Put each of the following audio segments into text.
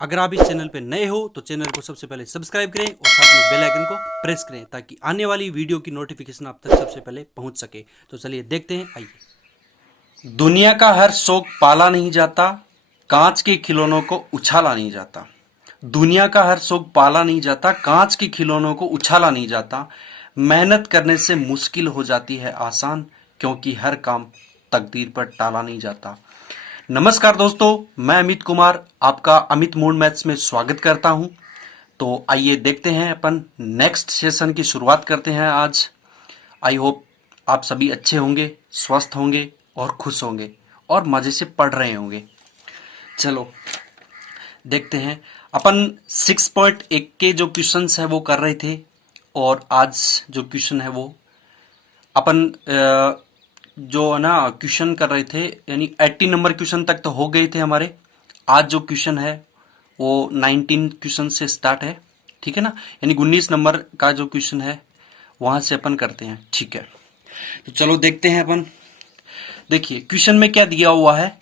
अगर आप इस चैनल पर नए हो तो चैनल को सबसे पहले सब्सक्राइब करें और साथ में बेल आइकन को प्रेस करें ताकि आने वाली वीडियो की नोटिफिकेशन आप तक सबसे पहले पहुंच सके। तो चलिए देखते हैं, आइए। दुनिया का हर शौक पाला नहीं जाता, कांच के खिलौनों को उछाला नहीं जाता। दुनिया का हर शौक पाला नहीं जाता, कांच के खिलौनों को उछाला नहीं जाता। मेहनत करने से मुश्किल हो जाती है आसान, क्योंकि हर काम तकदीर पर टाला नहीं जाता। नमस्कार दोस्तों, मैं अमित कुमार आपका अमित मूड मैथ्स में स्वागत करता हूं। तो आइए देखते हैं, अपन नेक्स्ट सेशन की शुरुआत करते हैं आज। आई होप आप सभी अच्छे होंगे, स्वस्थ होंगे और खुश होंगे और मजे से पढ़ रहे होंगे। चलो देखते हैं। अपन 6.1 के जो क्वेश्चंस है वो कर रहे थे और आज जो क्वेश्चन है वो अपन जो है ना क्वेश्चन कर रहे थे, यानी 80 नंबर क्वेश्चन तक तो हो गए थे हमारे। आज जो क्वेश्चन है वो 19 क्वेश्चन से स्टार्ट है, ठीक है ना। यानी 19 नंबर का जो क्वेश्चन है वहां से अपन करते हैं, ठीक है। तो चलो देखते हैं अपन। देखिए क्वेश्चन में क्या दिया हुआ है।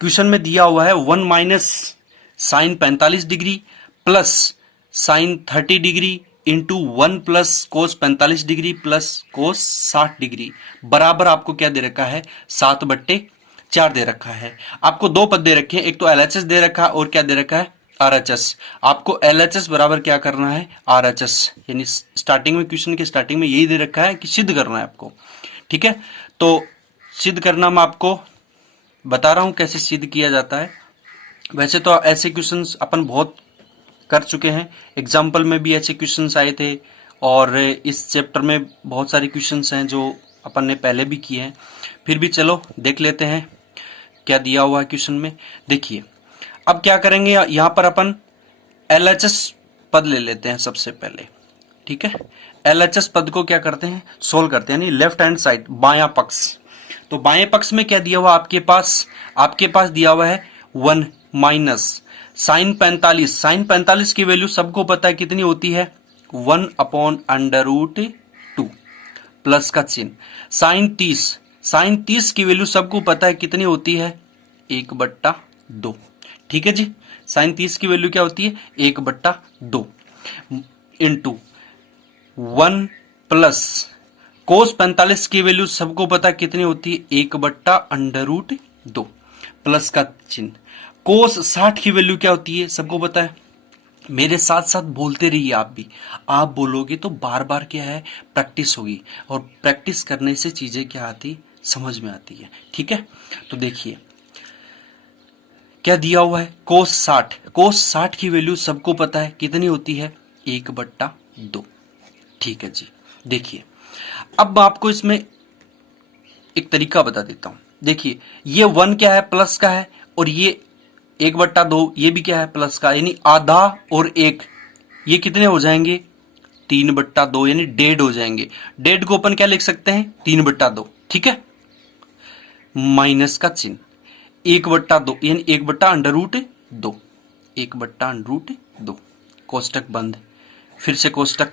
क्वेश्चन में दिया हुआ है 1 minus sine 45 degree plus sine 30 degree into 1 plus cos 45 degree plus cos 60 degree बराबर आपको क्या दे रखा है, 7/4 दे रखा है। आपको दो पद दे रखे हैं, एक तो एलएचएस दे रखा है और क्या दे रखा है, आरएचएस। आपको एलएचएस बराबर क्या करना है, आरएचएस। यानी स्टार्टिंग में, क्वेश्चन के स्टार्टिंग में यही दे रखा है कि सिद्ध करना है आपको, ठीक है। तो सिद्ध करना मैं आपको बता रहा हूं कैसे सिद्ध किया जाता है। वैसे तो ऐसे क्वेश्चंस अपन बहुत कर चुके हैं, एग्जाम्पल में भी ऐसे क्वेश्चंस आए थे और इस चैप्टर में बहुत सारे क्वेश्चंस हैं जो अपन ने पहले भी किए हैं। फिर भी चलो देख लेते हैं क्या दिया हुआ है क्वेश्चन में। देखिए अब क्या करेंगे, यहां पर अपन एलएचएस पद ले लेते हैं सबसे पहले, ठीक है। एलएचएस पद को क्या करते हैं, सोल्व करते हैं, यानी लेफ्ट हैंड साइड, बायां पक्ष। तो बाएं पक्ष में क्या दिया हुआ आपके पास दिया हुआ है 1 माइनस साइन 45। साइन 45 की वैल्यू सबको पता है कितनी होती है, 1/√2 प्लस का चिन्ह। साइन 30 की वैल्यू सबको पता है कितनी होती है, 1/2, ठीक है जी। साइन 30 की वैल्यू क्या होती है, 1/2 इंटू 1 प्लस कोस 45 की वैल्यू सबको पता कितनी होती है, 1/√2 प्लस का चिन्ह। कोस 60 की वैल्यू क्या होती है, सबको पता है। मेरे साथ साथ बोलते रहिए आप भी, आप बोलोगे तो बार बार क्या है, प्रैक्टिस होगी और प्रैक्टिस करने से चीजें क्या आती, समझ में आती है, ठीक है। तो देखिए क्या दिया हुआ है, कोस 60 की वैल्यू सबको पता है कितनी होती है, 1/2, ठीक है जी। देखिए अब आपको इसमें एक तरीका बता देता हूं। देखिए ये 1 क्या है, प्लस का है, और ये 1/2 ये भी क्या है, प्लस का। यानी आधा और 1 ये कितने हो जाएंगे, 3/2, यानी 1.5 हो जाएंगे। 1.5 को अपन क्या लिख सकते हैं, 3/2, ठीक है। माइनस का चिन्ह, 1/2 यानी 1/√2, 1/√2, कोष्टक बंद। फिर से कोष्टक,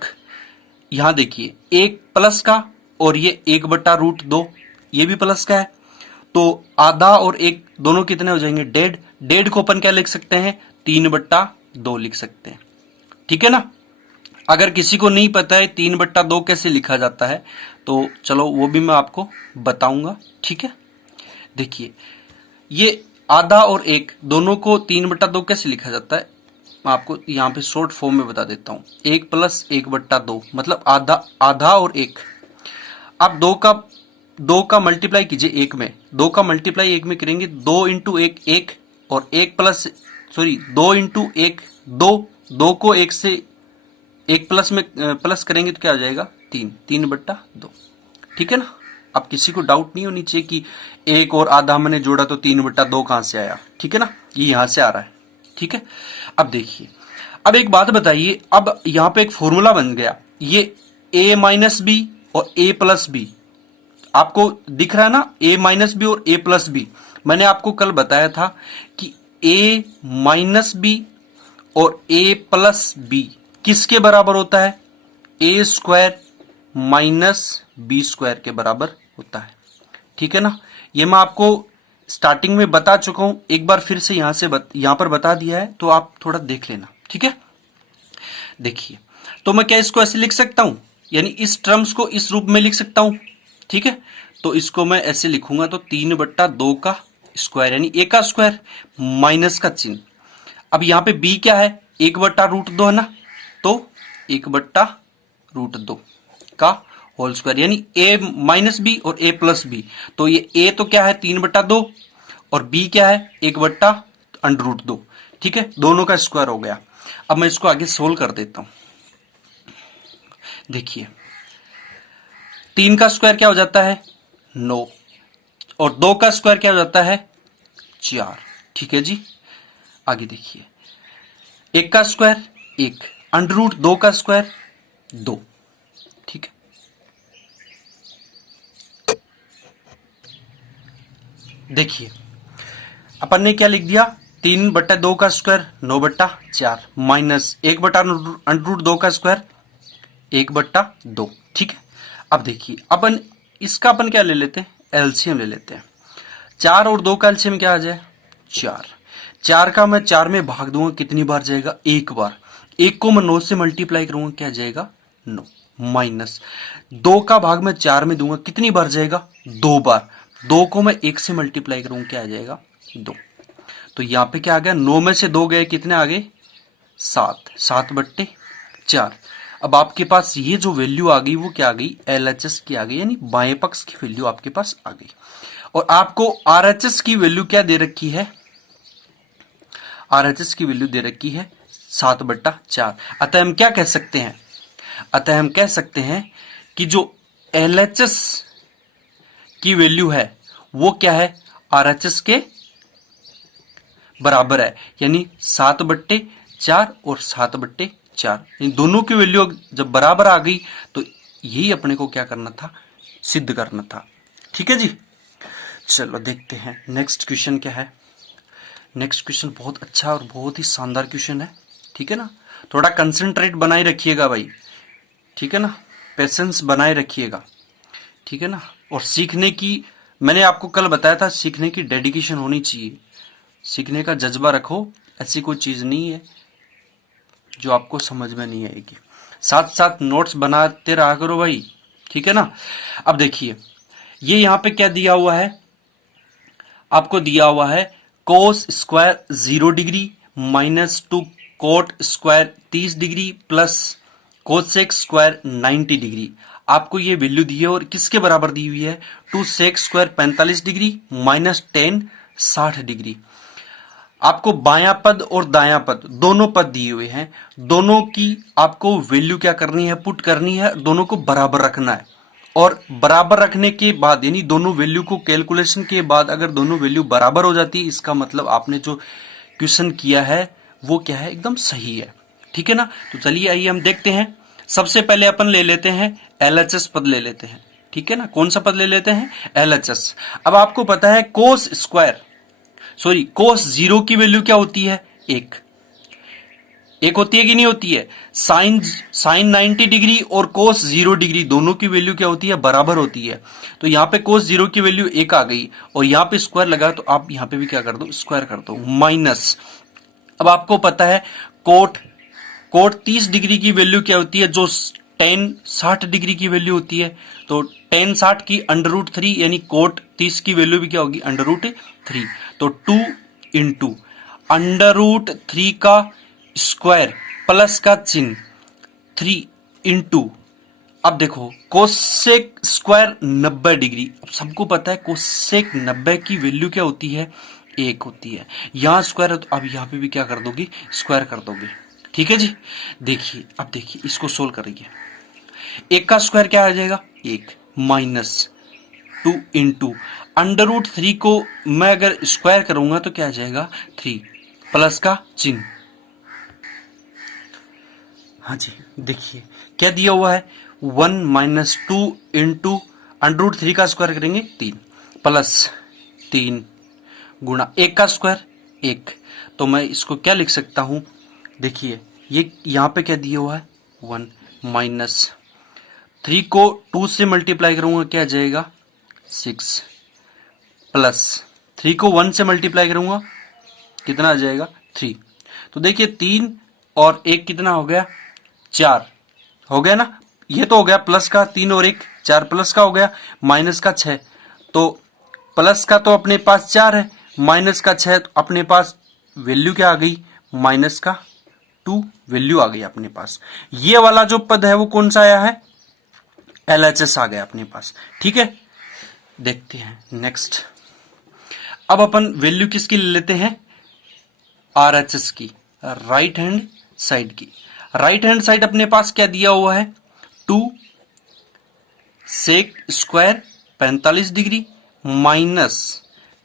यहां देखिए एक प्लस का और ये 1/√2 ये भी प्लस का है, तो आधा और 1 दोनों कितने हो जाएंगे, 1.5। 1.5 को अपन क्या लिख सकते हैं, 3/2 लिख सकते हैं, ठीक है ना। अगर किसी को नहीं पता है 3/2 कैसे लिखा जाता है तो चलो वो भी मैं आपको बताऊंगा, ठीक है। देखिए ये आधा और 1 दोनों को 3/2 कैसे लिखा जाता है, मैं आपको यहाँ पे शॉर्ट फॉर्म में बता देता हूँ। 1 + 1/2 मतलब आधा और 1। आप दो का मल्टीप्लाई कीजिए 1 में, 2 का मल्टीप्लाई 1 में करेंगे, 2 × 1 1, और 2 × 1 2 को 1 से 1 प्लस में प्लस करेंगे तो क्या हो जाएगा, 3/2, ठीक है ना। अब किसी को डाउट नहीं होनी चाहिए कि 1 और आधा मैंने जोड़ा तो 3/2 कहां से आया, ठीक है ना, ये यहां से आ रहा है, ठीक है। अब देखिए, अब एक बात बताइए, अब यहां पे एक फॉर्मूला बन गया, ये a-b और a+b आपको दिख रहा है ना, a-b और a+b। मैंने आपको कल बताया था कि a-b और a+b किसके बराबर होता है, a² - b² के बराबर होता है, ठीक है ना। ये मैं आपको स्टार्टिंग में बता चुका हूं, एक बार फिर से यहां पर बता दिया है, तो आप थोड़ा देख लेना, ठीक है। देखिए, तो मैं क्या इसको ऐसे लिख सकता हूं, यानी इस टर्म्स को इस रूप में लिख सकता हूं, ठीक है। तो इसको मैं ऐसे लिखूंगा, तो 3/2 का स्क्वायर यानी a का स्क्वायर माइनस का चिन्ह। अब यहां पे b क्या है, 1/√2 है ना, तो 1/√2 का होल स्क्वायर यानी a माइनस बी और a प्लस बी। तो ये a तो क्या है 3/2 और b क्या है 1/√2, ठीक है, दोनों का स्क्वायर हो गया। अब मैं इसको आगे सोल्व कर देता हूं। देखिए, 3 का स्क्वायर क्या हो जाता है 9 और 2 का स्क्वायर क्या हो जाता है 4, ठीक है जी। आगे देखिए, 1 का स्क्वायर 1, √2 का स्क्वायर 2, ठीक है। देखिए, अपन ने क्या लिख दिया, 3/2 का स्क्वायर 9/4 माइनस 1/√2 का स्क्वायर 1/2, ठीक है। अब देखिए, अपन क्या ले लेते हैं, एलसीएम ले लेते हैं। 4 और 2 का एलसीएम क्या आ जाए 4। 4 का मैं 4 में भाग दूंगा, कितनी बार जाएगा, एक बार। 1 को मैं 9 से मल्टीप्लाई करूंगा, क्या जाएगा 9, माइनस 2 का भाग मैं 4 में दूंगा, कितनी बार जाएगा 2 बार। 2 को मैं 1 से मल्टीप्लाई करूंगा, क्या आ जाएगा 2। तो यहां पे क्या आ गया, 9 में से 2 गए, कितने आ गए 7, 7/4। अब आपके पास ये जो वैल्यू आ गई वो क्या आ गई, एलएचएस की आ गई, यानी बाएं पक्ष की वैल्यू आपके पास आ गई। और आपको आरएचएस की वैल्यू क्या दे रखी है, आरएचएस की वैल्यू दे रखी है 7/4। अतः हम क्या कह सकते हैं, अतः हम कह सकते हैं कि जो एलएचएस की वैल्यू है वो क्या है, आरएचएस के बराबर है, यानी 7/4 और 7/4, इन दोनों की वैल्यू जब बराबर आ गई तो यही अपने को क्या करना था, सिद्ध करना था, ठीक है जी। चलो देखते हैं नेक्स्ट क्वेश्चन क्या है। नेक्स्ट क्वेश्चन बहुत अच्छा और बहुत ही शानदार क्वेश्चन है, ठीक है ना। थोड़ा कंसंट्रेट बनाए रखिएगा भाई, ठीक है ना, पेशेंस बनाए रखिएगा, ठीक है ना। और सीखने की, मैंने आपको कल बताया था, सीखने की डेडिकेशन होनी चाहिए, सीखने का जज्बा रखो। ऐसी कोई चीज नहीं है जो आपको समझ में नहीं आएगी, साथ साथ नोट्स बनाते रहा करो भाई, ठीक है ना। अब देखिए, ये यहां पे क्या दिया हुआ है, आपको दिया हुआ है cos square 0 degree minus 2 coat square 30 degree plus cosec square 90 degree. आपको ये वैल्यू दी है और किसके बराबर दी हुई है, 2 sec square 45 degree minus 10 60 degree. आपको बायां पद और दायां पद दोनों पद दिए हुए हैं, दोनों की आपको वैल्यू क्या करनी है, पुट करनी है, दोनों को बराबर रखना है। और बराबर रखने के बाद यानी दोनों वैल्यू को कैलकुलेशन के बाद अगर दोनों वैल्यू बराबर हो जाती है, इसका मतलब आपने जो क्वेश्चन किया है वो क्या है, एकदम सही है, ठीक है ना। तो चलिए आइए हम देखते हैं। सबसे पहले अपन ले लेते हैं एलएचएस पद ले लेते हैं, ठीक है ना। कौन सा पद ले लेते हैं, एलएचएस। अब आपको पता है कोस स्क्वायर, सॉरी कोस 0 की वैल्यू क्या होती है, एक होती है कि नहीं होती है। साइन 90 डिग्री और कोस 0 डिग्री दोनों की वैल्यू क्या होती है, बराबर होती है। तो यहाँ पे कोस 0 की वैल्यू 1 आ गई और यहाँ पे स्क्वायर लगा, तो आप यहाँ पे भी क्या कर दो, स्क्वायर कर दो, माइनस। अब आपको पता है कोट 30 डिग्री की वैल्यू क्या होती है, जो टेन 60 डिग्री की वैल्यू होती है। तो टेन 60 की √3 यानी कोट 30 की वैल्यू भी क्या होगी, √3। तो 2 इंटू √3 का स्क्वायर प्लस का चिन्ह 3 इंटू, अब देखो कोसेक स्क्वायर 90 डिग्री। अब सबको पता है कोसेक 90 की वैल्यू क्या होती है, 1 होती है। यहां स्क्वायर है तो अब यहां पे भी क्या कर दोगे, स्क्वायर कर दोगे, ठीक है जी। देखिए, अब देखिए इसको सोल्व करिए। 1 का स्क्वायर क्या आ जाएगा, 1 माइनस 2 इंटू √3 को मैं अगर स्क्वायर करूंगा तो क्या आ जाएगा 3 प्लस का चिन्ह। हाँ जी, देखिए क्या दिया हुआ है, 1 माइनस 2 इंटू √3 का स्क्वायर करेंगे 3 प्लस 3 गुणा 1 का स्क्वायर 1। तो मैं इसको क्या लिख सकता हूं, देखिए ये यहां पे क्या दिया हुआ है 1 माइनस 3 को 2 से मल्टीप्लाई करूंगा क्या आ जाएगा 6 प्लस 3 को 1 से मल्टीप्लाई करूंगा, कितना आ जाएगा 3। तो देखिए 3 और 1 कितना हो गया 4 हो गया ना। ये तो हो गया प्लस का, 3 और 1 4 प्लस का हो गया, माइनस का 6। तो प्लस का तो अपने पास 4 है, माइनस का 6, तो अपने पास वैल्यू क्या आ गई, माइनस का 2 वैल्यू आ गई अपने पास। ये वाला जो पद है वो कौन सा आया है, LHS आ गया अपने पास। ठीक है, देखते हैं नेक्स्ट। अब अपन वैल्यू किसकी ले लेते हैं, RHS की, राइट हैंड साइड की। राइट हैंड साइड अपने पास क्या दिया हुआ है, 2 sec square 45 degree minus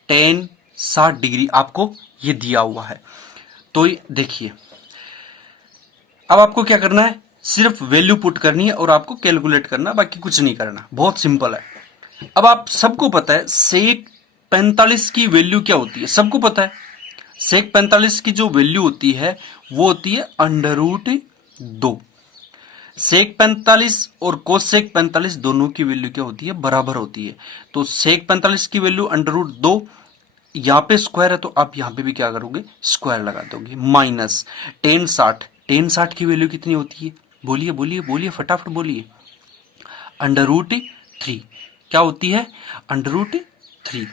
10 60 degree आपको ये दिया हुआ है। तो देखिए अब आपको क्या करना है, सिर्फ वैल्यू पुट करनी है और आपको कैलकुलेट करना, बाकी कुछ नहीं करना, बहुत सिंपल है। अब आप सबको पता है सेक 45 की वैल्यू क्या होती है, सबको पता है सेक 45 की जो वैल्यू होती है वो होती है √2। सेक 45 और कोसेक 45 दोनों की वैल्यू क्या होती है, बराबर होती है। तो सेक 45 की वैल्यू √2, यहां पे स्क्वायर है तो आप यहां पे भी क्या करोगे, स्क्वायर लगा दोगे, माइनस 10 60। 10 60 की वैल्यू कितनी होती है, बोलिए बोलिए बोलिए फटाफट बोलिए, √3 क्या होती है, √3।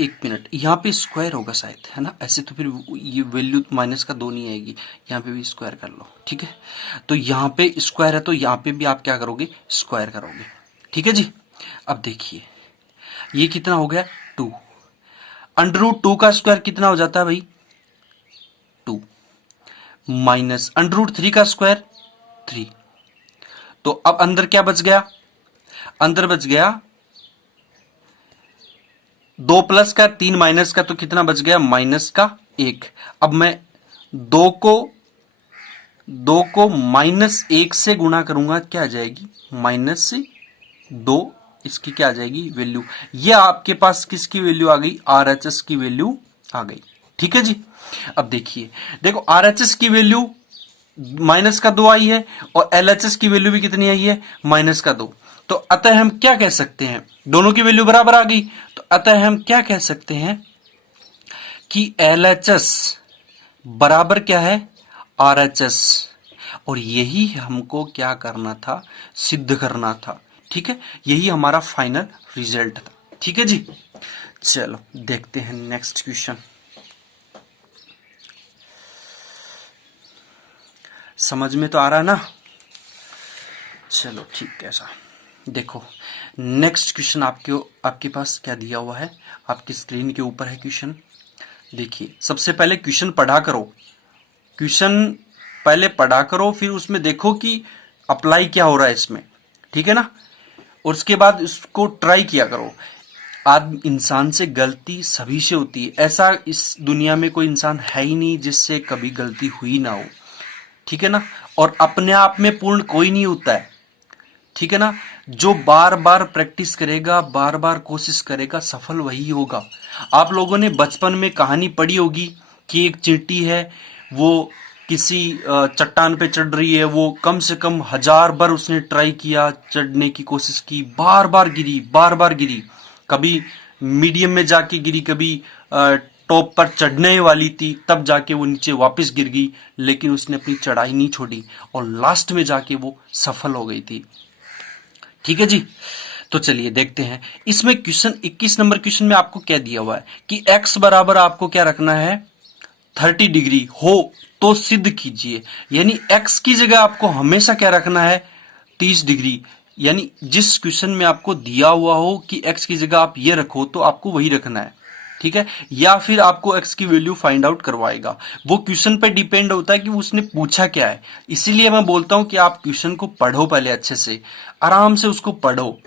एक मिनट, यहाँ पे स्क्वायर होगा शायद, है ना, ऐसे तो फिर ये वैल्यू माइनस का 2 नहीं आएगी, यहाँ पे भी स्क्वायर कर लो। ठीक है, तो यहाँ पे स्क्वायर है तो यहाँ पे भी आप क्या करोगे, स्क्वायर करोगे। ठीक है जी, अब देखिए ये कितना हो गया 2, √2 का स्क्वायर कितना हो जाता है भाई 2, माइनस √3 का स्क्वायर 3। तो अब अंदर क्या बच गया, अंदर बच गया 2 प्लस का 3 माइनस का, तो कितना बच गया माइनस का 1। अब मैं 2 को -1 से गुणा करूंगा, क्या आ जाएगी -2, इसकी क्या आ जाएगी वैल्यू। ये आपके पास किसकी वैल्यू आ गई, RHS की वैल्यू आ गई। ठीक है जी, अब देखिए, देखो RHS की वैल्यू माइनस का 2 आई है और LHS की वैल्यू भी कितनी आई है, माइनस का 2। तो अतः हम क्या कह सकते हैं, दोनों की वैल्यू बराबर आ गई, तो अतः हम क्या कह सकते हैं कि LHS बराबर क्या है, RHS। और यही हमको क्या करना था, सिद्ध करना था। ठीक है, यही हमारा फाइनल रिजल्ट था। ठीक है जी, चलो देखते हैं नेक्स्ट क्वेश्चन। समझ में तो आ रहा है ना, चलो ठीक है सा। देखो नेक्स्ट क्वेश्चन आपके पास क्या दिया हुआ है, आपकी स्क्रीन के ऊपर है क्वेश्चन। देखिए सबसे पहले क्वेश्चन पढ़ा करो, क्वेश्चन पहले पढ़ा करो, फिर उसमें देखो कि अप्लाई क्या हो रहा है इसमें। ठीक है ना, और उसके बाद इसको ट्राई किया करो। आदमी इंसान से गलती सभी से होती है, ऐसा इस दुनिया में कोई इंसान है ही नहीं जिससे कभी गलती हुई ना हो। ठीक है ना, और अपने आप में पूर्ण कोई नहीं होता है। ठीक है ना, जो बार बार प्रैक्टिस करेगा, बार बार कोशिश करेगा, सफल वही होगा। आप लोगों ने बचपन में कहानी पढ़ी होगी कि एक चींटी है, वो किसी चट्टान पे चढ़ रही है, वो कम से कम 1000 बार उसने ट्राई किया, चढ़ने की कोशिश की, बार बार गिरी, बार बार गिरी, कभी मीडियम में जाके गिरी, कभी टॉप पर चढ़ने वाली थी तब जाके वो नीचे वापस गिर गई, लेकिन उसने अपनी चढ़ाई नहीं छोड़ी और लास्ट में जाके वो सफल हो गई थी। ठीक है जी, तो चलिए देखते हैं इसमें क्वेश्चन 21 नंबर क्वेश्चन में आपको क्या दिया हुआ है कि x बराबर आपको क्या रखना है 30 डिग्री हो तो सिद्ध कीजिए। यानी x की जगह आपको हमेशा क्या रखना है 30 डिग्री। यानी जिस क्वेश्चन में आपको दिया हुआ हो कि x की जगह आप ये रखो तो आपको वही रखना है। ठीक है, या फिर आपको x की वैल्यू फाइंड आउट करवाएगा, वो क्वेश्चन पे डिपेंड होता है कि उसने पूछा क्या है। इसीलिए मैं बोलता हूं कि आप क्वेश्चन को पढ़ो, पहले अच्छे से आराम से उसको पढ़ो,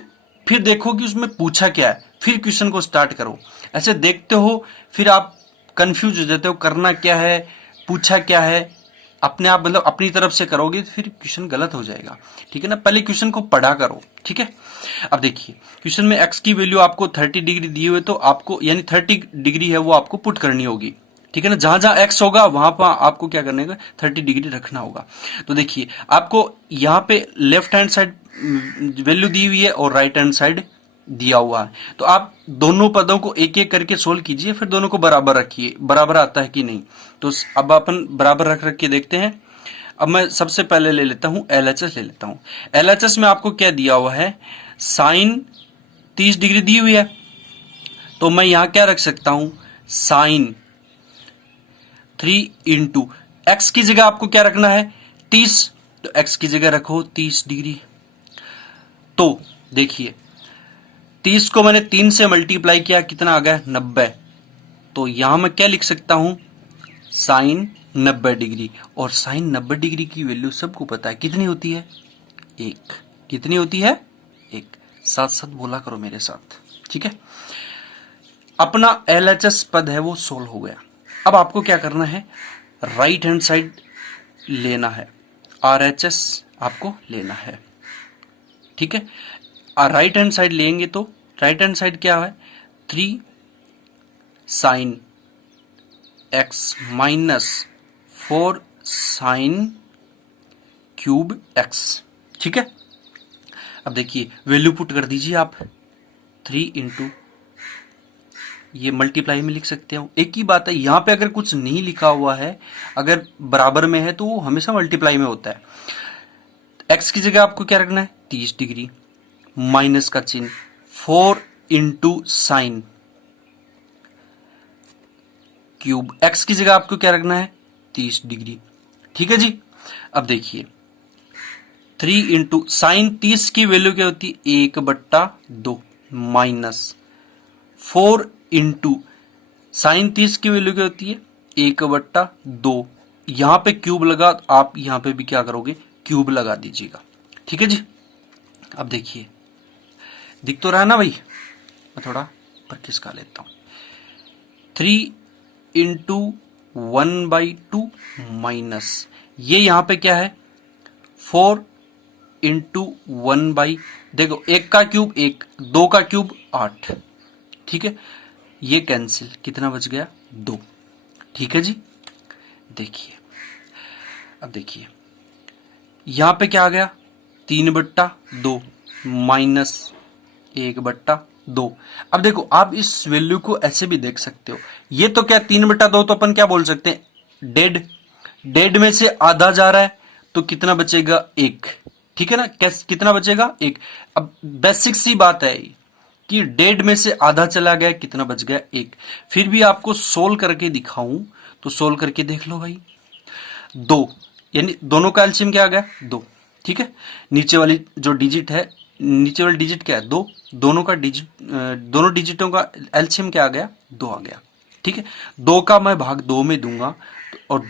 फिर देखो कि उसमें पूछा क्या है, फिर क्वेश्चन को स्टार्ट करो। ऐसे देखते हो फिर आप कंफ्यूज हो जाते हो, करना क्या है, पूछा क्या है, अपने आप मतलब अपनी तरफ से करोगे तो फिर क्वेश्चन गलत हो जाएगा। ठीक है ना, पहले क्वेश्चन को पढ़ा करो। ठीक है, अब देखिए क्वेश्चन में x की वैल्यू आपको 30 डिग्री दी हुई, तो आपको यानी 30 डिग्री है वो आपको पुट करनी होगी। ठीक है ना, जहां जहां x होगा वहां पर आपको क्या करने का 30 डिग्री रखना होगा। तो देखिए आपको यहाँ पे लेफ्ट हैंड साइड वैल्यू दी हुई है और राइट हैंड साइड दिया हुआ है। तो आप दोनों पदों को एक एक करके सोल्व कीजिए, फिर दोनों को बराबर रखिए, बराबर आता है कि नहीं। तो अब अपन बराबर रख रख के देखते हैं। अब मैं सबसे पहले ले लेता हूं LHS ले लेता हूं। LHS में आपको क्या दिया हुआ है, साइन 30 डिग्री दी हुई है, तो मैं यहां क्या रख सकता हूं, साइन 3 इंटू एक्स की जगह आपको क्या रखना है 30, तो एक्स की जगह रखो 30 डिग्री। तो देखिए 30 को मैंने 3 से मल्टीप्लाई किया, कितना आ गया 90। तो यहां मैं क्या लिख सकता हूं, साइन 90 डिग्री। और साइन 90 डिग्री की वैल्यू सबको पता है कितनी होती है, 1। कितनी होती है, 1। साथ साथ बोला करो मेरे साथ, ठीक है। अपना LHS पद है वो सोल्व हो गया। अब आपको क्या करना है, राइट हैंड साइड लेना है, RHS आपको लेना है, ठीक है। राइट हैंड साइड लेंगे तो राइट हैंड साइड क्या है, 3 sine x minus 4 sine cube x, ठीक है। अब देखिए वैल्यू पुट कर दीजिए आप, 3 इंटू, ये मल्टीप्लाई में लिख सकते हो, एक ही बात है। यहां पे अगर कुछ नहीं लिखा हुआ है, अगर बराबर में है तो वो हमेशा मल्टीप्लाई में होता है। एक्स की जगह आपको क्या रखना है 30 डिग्री, माइनस का चिन्ह, 4 इंटू साइन क्यूब, एक्स की जगह आपको क्या रखना है 30 डिग्री, ठीक है जी। अब देखिए 3 इंटू साइन 30 की वैल्यू क्या होती है 1/2, माइनस 4 इंटू साइन 30 की वैल्यू क्या होती है 1/2। यहां पे क्यूब लगा, आप यहां पे भी क्या करोगे, क्यूब लगा दीजिएगा, ठीक है जी। अब देखिए दिख तो रहा है ना भाई, मैं थोड़ा प्रैक्टिस कर लेता हूं। 3 इंटू 1/2 माइनस, ये यहां पे क्या है 4 इंटू 1/, देखो 1 का क्यूब 1, 2 का क्यूब 8, ठीक है। ये कैंसिल, कितना बच गया 2, ठीक है जी। देखिए अब देखिए यहां पे क्या आ गया 3/2 माइनस 1/2। अब देखो आप इस वैल्यू को ऐसे भी देख सकते हो, ये तो क्या 3/2, तो अपन क्या बोल सकते हैं डेड, डेड में से आधा जा रहा है तो कितना बचेगा 1, ठीक है ना। कितना बचेगा 1। अब बेसिक सी बात है कि डेड में से आधा चला गया, कितना बच गया 1। फिर भी आपको सोल्व करके दिखाऊं तो सोल्व करके देख लो भाई, 2, यानी दोनों का एलसीएम क्या आ गया 2, ठीक है। नीचे वाली जो डिजिट है, नीचे वाली डिजिट क्या है 2, दोनों का डिजिट, दोनों डिजिटों का एलसीएम क्या आ गया 2 आ गया, ठीक है। 2 का मैं भाग 2 में दूंगा, और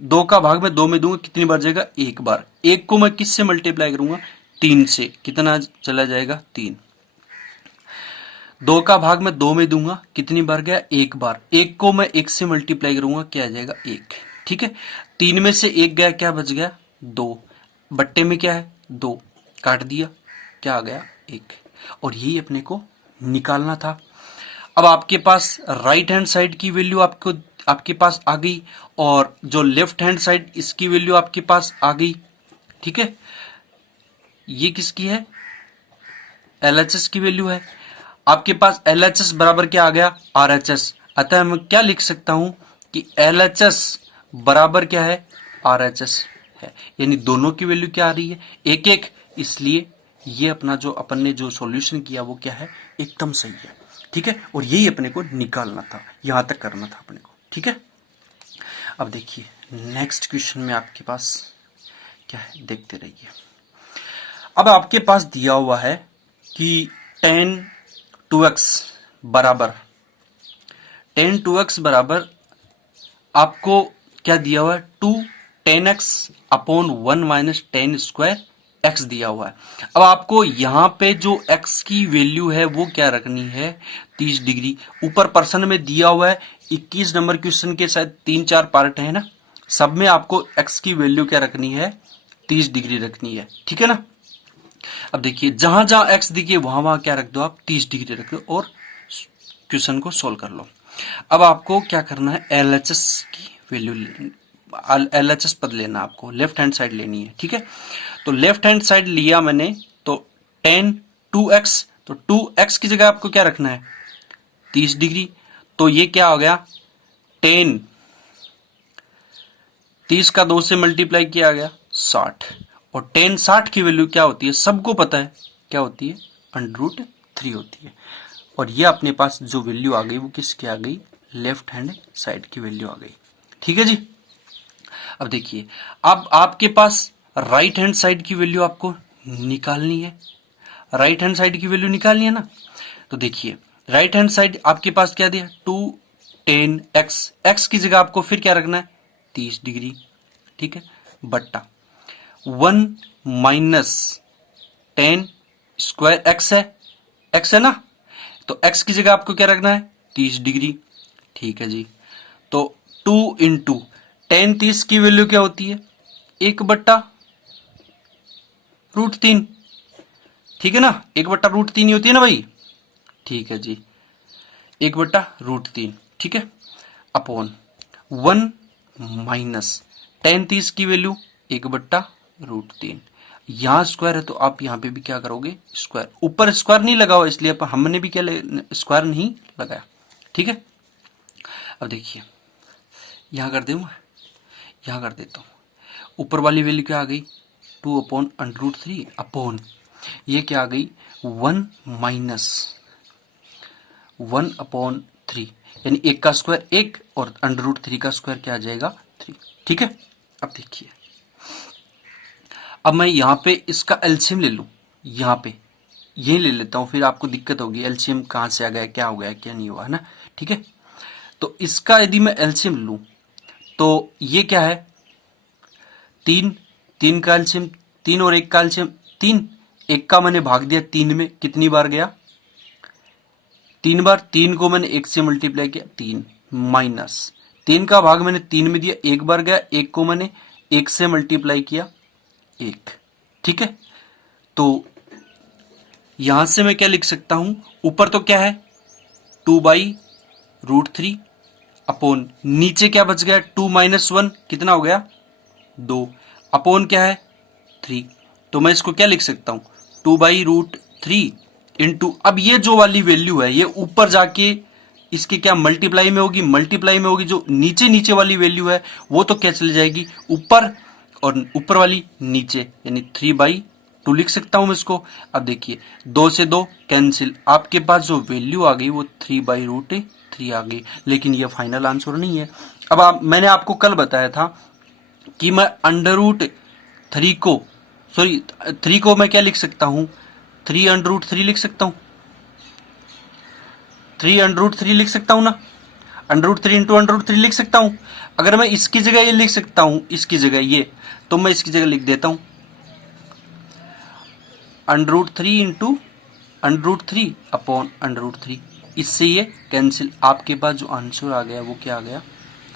2 का भाग मैं 2 में दूंगा, कितनी बार जाएगा 1 बार। 1 को मैं किससे मल्टीप्लाई करूंगा 3 से, कितना चला जाएगा 3। 2 का भाग मैं 2 में दूंगा, कितनी बार गया 1 बार। 1 को मैं 1 से मल्टीप्लाई करूंगा, क्या आ जाएगा 1, ठीक है। 3 में से 1 गया, क्या बच गया 2, बट्टे में क्या है 2, काट दिया, क्या आ गया 1। और यही अपने को निकालना था। अब आपके पास राइट हैंड साइड की वैल्यू आपके पास आ गई, और जो लेफ्ट हैंड साइड इसकी वैल्यू आपके पास आ गई, ठीक है। ये किसकी है LHS की वैल्यू है। आपके पास LHS बराबर क्या आ गया RHS, अतः मैं क्या लिख सकता हूं कि LHS बराबर क्या है RHS है, यानी दोनों की वैल्यू क्या आ रही है 1-1, इसलिए ये अपना जो अपन ने जो सॉल्यूशन किया वो क्या है एकदम सही है, ठीक है। और यही अपने को निकालना था, यहां तक करना था अपने को, ठीक है। अब देखिए नेक्स्ट क्वेश्चन में आपके पास क्या है, देखते रहिए। अब आपके पास दिया हुआ है कि tan 2x बराबर, tan 2x बराबर आपको क्या दिया हुआ है 2 tan x upon 1 minus tan square x दिया हुआ है। अब आपको यहां पे जो x की वैल्यू है वो क्या रखनी है 30 डिग्री। ऊपर पर्सन में दिया हुआ है 21 नंबर क्वेश्चन के शायद 3-4 पार्ट है ना, सब में आपको x की वैल्यू क्या रखनी है 30 डिग्री रखनी है, ठीक है ना। अब देखिए जहां जहां x दिखे वहां वहां क्या रख दो आप 30 डिग्री रख दो, और क्वेश्चन को सोल्व कर लो। अब आपको क्या करना है LHS की वैल्यू, LHS पद लेना, आपको लेफ्ट हैंड साइड लेनी है, ठीक है। तो लेफ्ट हैंड साइड लिया मैंने, तो tan 2x, तो 2x की जगह आपको क्या रखना है 30 डिग्री। तो ये क्या हो गया 10, 30 का 2 से मल्टीप्लाई किया गया 60, और 10 60 की वैल्यू क्या होती है सबको पता है, क्या होती है √3 होती है। और ये अपने पास जो वैल्यू आ गई वो किसकी आ गई, लेफ्ट हैंड साइड की वैल्यू आ गई। ठीक है जी। अब देखिए, अब आपके पास राइट हैंड साइड की वैल्यू आपको निकालनी है, राइट हैंड साइड की वैल्यू निकालनी है ना। तो देखिए राइट हैंड साइड आपके पास क्या दिया 2 10 x, x की जगह आपको फिर क्या रखना है 30 डिग्री। ठीक है, बट्टा 1 माइनस 10 स्क्वायर x है ना, तो x की जगह आपको क्या रखना है 30 डिग्री। ठीक है जी, तो 2 इंटू 10 30 की वैल्यू क्या होती है 1/√3। ठीक है ना, 1/√3 ही होती है ना भाई। ठीक है जी, 1/√3। ठीक है, अपॉन 1 माइनस 10 30 की वैल्यू 1/√3। यहां स्क्वायर है तो आप यहां पे भी क्या करोगे स्क्वायर, ऊपर स्क्वायर नहीं लगा हुआ इसलिए हमने भी क्या स्क्वायर नहीं लगाया। ठीक है, अब देखिए यहां कर दूं, यहां कर देता हूं। ऊपर वाली वैल्यू क्या आ गई 2/√3 अपॉन ये क्या आ गई 1 माइनस 1/3, यानी 1 का स्क्वायर 1 और √3 का स्क्वायर क्या आ जाएगा 3। ठीक है, अब देखिए, अब मैं यहां पे इसका एलसीएम ले लूं, यहां पे ये ले लेता हूं, फिर आपको दिक्कत होगी एलसीएम कहां से आ गया, क्या हो गया, क्या नहीं हुआ, है ना। ठीक है, तो इसका यदि मैं एलसीएम लूं तो ये क्या है 3, 3 का एलसीएम 3 और 1 का एलसीएम 3, 1 का मैंने भाग दिया 3 में, कितनी बार गया 3 बार, 3 को मैंने 1 से मल्टीप्लाई किया 3, माइनस 3 का भाग मैंने 3 में दिया 1 बार गया, 1 को मैंने 1 से मल्टीप्लाई किया 1। ठीक है, तो यहां से मैं क्या लिख सकता हूं, ऊपर तो क्या है 2/√3 अपॉन नीचे क्या बच गया 2 माइनस 1 कितना हो गया 2, अपॉन क्या है 3। तो मैं इसको क्या लिख सकता हूं 2/√3 इंटू, अब ये जो वाली वैल्यू है ये ऊपर जाके इसके क्या मल्टीप्लाई में होगी, मल्टीप्लाई में होगी, जो नीचे नीचे वाली वैल्यू है वो तो क्या चली जाएगी ऊपर, और ऊपर वाली नीचे, यानी 3/2 लिख सकता हूं मैं इसको। अब देखिए 2 से 2 कैंसिल, आपके पास जो वैल्यू आ गई वो 3/√3 आ गई, लेकिन ये फाइनल आंसर नहीं है। अब मैंने आपको कल बताया था कि मैं √3 को, सॉरी 3 को मैं क्या लिख सकता हूं 3/√3 लिख सकता हूं, 3/√3 लिख सकता हूं ना, √3 इंटू √3 लिख सकता हूं। अगर मैं इसकी जगह ये लिख सकता हूं, इसकी जगह ये, तो मैं इसकी जगह लिख देता हूं √3 इंटू √3 अपॉन √3, इससे ये कैंसिल, आपके पास जो आंसर आ गया वो क्या आ गया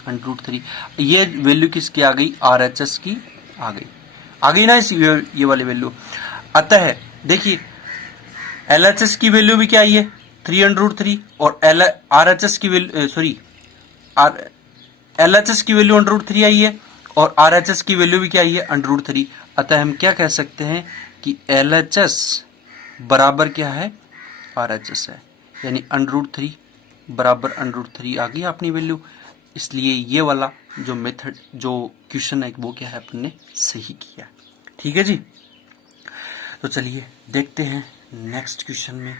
√3। ये वैल्यू किसकी आ गई RHS की आ गई ना ये वाली वैल्यू। अतः देखिए LHS की वैल्यू भी क्या आई है 3/√3, और RHS की वैल्यू सॉरी LHS की वैल्यू √3 आई है, और RHS की वैल्यू भी क्या आई है √3। अतः हम क्या कह सकते हैं कि LHS बराबर क्या है RHS है, यानी √3 बराबर √3 आ गई अपनी वैल्यू। इसलिए ये वाला जो मेथड, जो क्वेश्चन है वो क्या है अपन ने सही किया। ठीक है जी, तो चलिए देखते हैं नेक्स्ट क्वेश्चन में।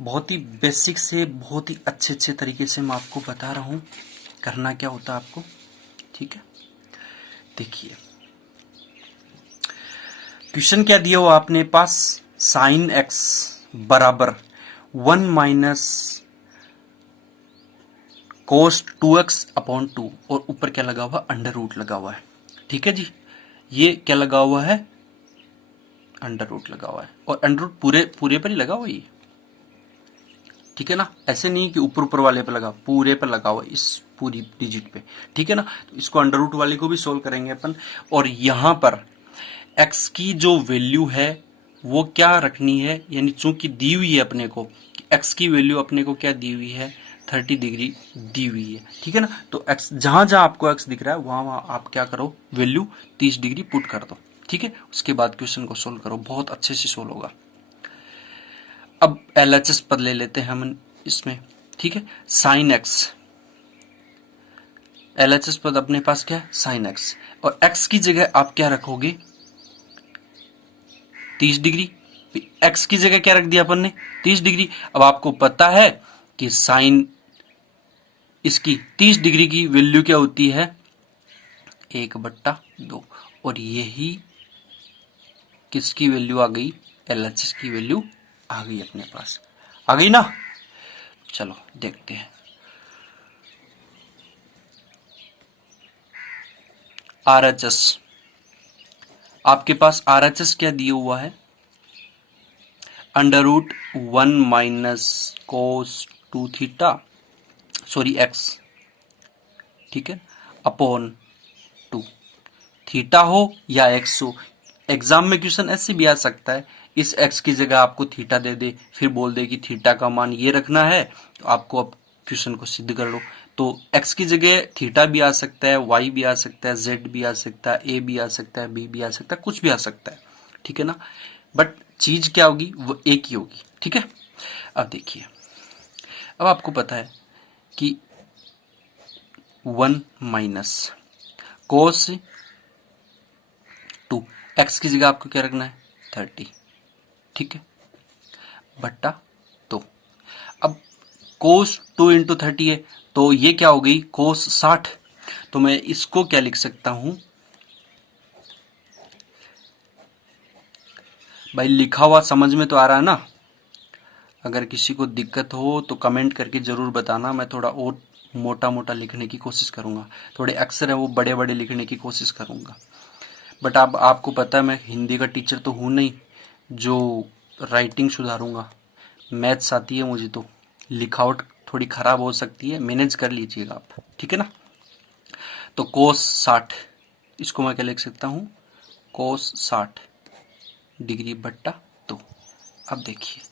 बहुत ही बेसिक से बहुत ही अच्छे तरीके से मैं आपको बता रहा हूँ करना क्या होता है आपको। ठीक है, देखिए क्वेश्चन क्या दिया हुआ आपने पास, sin x बराबर 1 माइनस cos 2x अपॉन 2, और ऊपर क्या लगा हुआ √ लगा हुआ है। ठीक है जी, ये क्या लगा हुआ है √ लगा हुआ है, और √ पूरे पर ही लगा हुआ ये। ठीक है ना, ऐसे नहीं कि ऊपर ऊपर वाले पे लगा, पूरे पर लगा हुआ इस पूरी डिजिट पे। ठीक है ना, तो इसको √ वाले को भी सोल्व करेंगे अपन, और यहां पर x की जो वैल्यू है वो क्या रखनी है, यानी चूंकि दी हुई है अपने को x की वैल्यू अपने को क्या दी हुई है 30 डिग्री दी हुई है। ठीक है ना, तो x जहां जहां आपको x दिख रहा है वहां वहां आप क्या करो वैल्यू 30 डिग्री पुट कर दो। ठीक है, उसके बाद क्वेश्चन को सोल्व करो, बहुत अच्छे से सोल्व होगा। अब LHS पद ले लेते हैं हम इसमें, ठीक है। साइन एक्स, LHS पद अपने पास क्या है, साइन एक्स, और x की जगह आप क्या रखोगे, 30 डिग्री। x की जगह क्या रख दिया अपन ने, 30 डिग्री। अब आपको पता है कि साइन इसकी 30 डिग्री की वैल्यू क्या होती है, 1/2, और यही किसकी वैल्यू आ गई, LHS की वैल्यू आ गई अपने पास, आ गई ना। चलो देखते हैं। RHS, आपके पास RHS क्या दिया हुआ है, √1 minus cos 2 theta, sorry x, ठीक है, अपॉन 2, थीटा हो या एक्स हो। एग्जाम में क्वेश्चन ऐसे भी आ सकता है, इस एक्स की जगह आपको थीटा दे दे, फिर बोल दे कि थीटा का मान ये रखना है, तो आपको अब क्वेश्चन को सिद्ध कर लो। तो एक्स की जगह थीटा भी आ सकता है, वाई भी आ सकता है, जेड भी आ सकता है, ए भी आ सकता है, बी भी आ सकता है, कुछ भी आ सकता है, ठीक है ना। बट चीज क्या होगी, वो एक ही होगी, ठीक है। अब देखिए, अब आपको पता है कि 1 माइनस कोस 2, एक्स की जगह आपको क्या रखना है, 30, ठीक है, बट्टा 2। अब कोस 2 इंटू 30 है, तो ये क्या हो गई, कोस 60। तो मैं इसको क्या लिख सकता हूं भाई, लिखा हुआ समझ में तो आ रहा है ना। अगर किसी को दिक्कत हो तो कमेंट करके जरूर बताना, मैं थोड़ा और मोटा मोटा लिखने की कोशिश करूंगा, थोड़े अक्षर है वो बड़े बड़े लिखने की कोशिश करूंगा। बट अब आपको पता है मैं हिंदी का टीचर तो हूं नहीं जो राइटिंग सुधारूंगा, मैथ्स आती है मुझे, तो लिखावट थोड़ी खराब हो सकती है, मैनेज कर लीजिएगा आप, ठीक है ना। तो कोस 60, इसको मैं क्या लिख सकता हूं, कोस 60 डिग्री बट्टा 2। अब देखिए,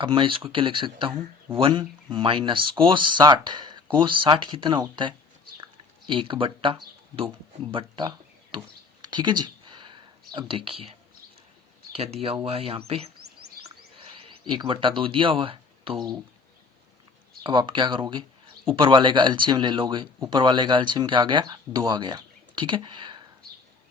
अब मैं इसको क्या लिख सकता हूं, 1 माइनस कोस 60, कोस 60 कितना होता है, 1/2 ठीक है जी। अब देखिए क्या दिया हुआ है यहाँ पे, 1/2 दिया हुआ है, तो अब आप क्या करोगे, ऊपर वाले का एलसीएम ले लोगे, ऊपर वाले का एलसीएम क्या आ गया, 2 आ गया, ठीक है।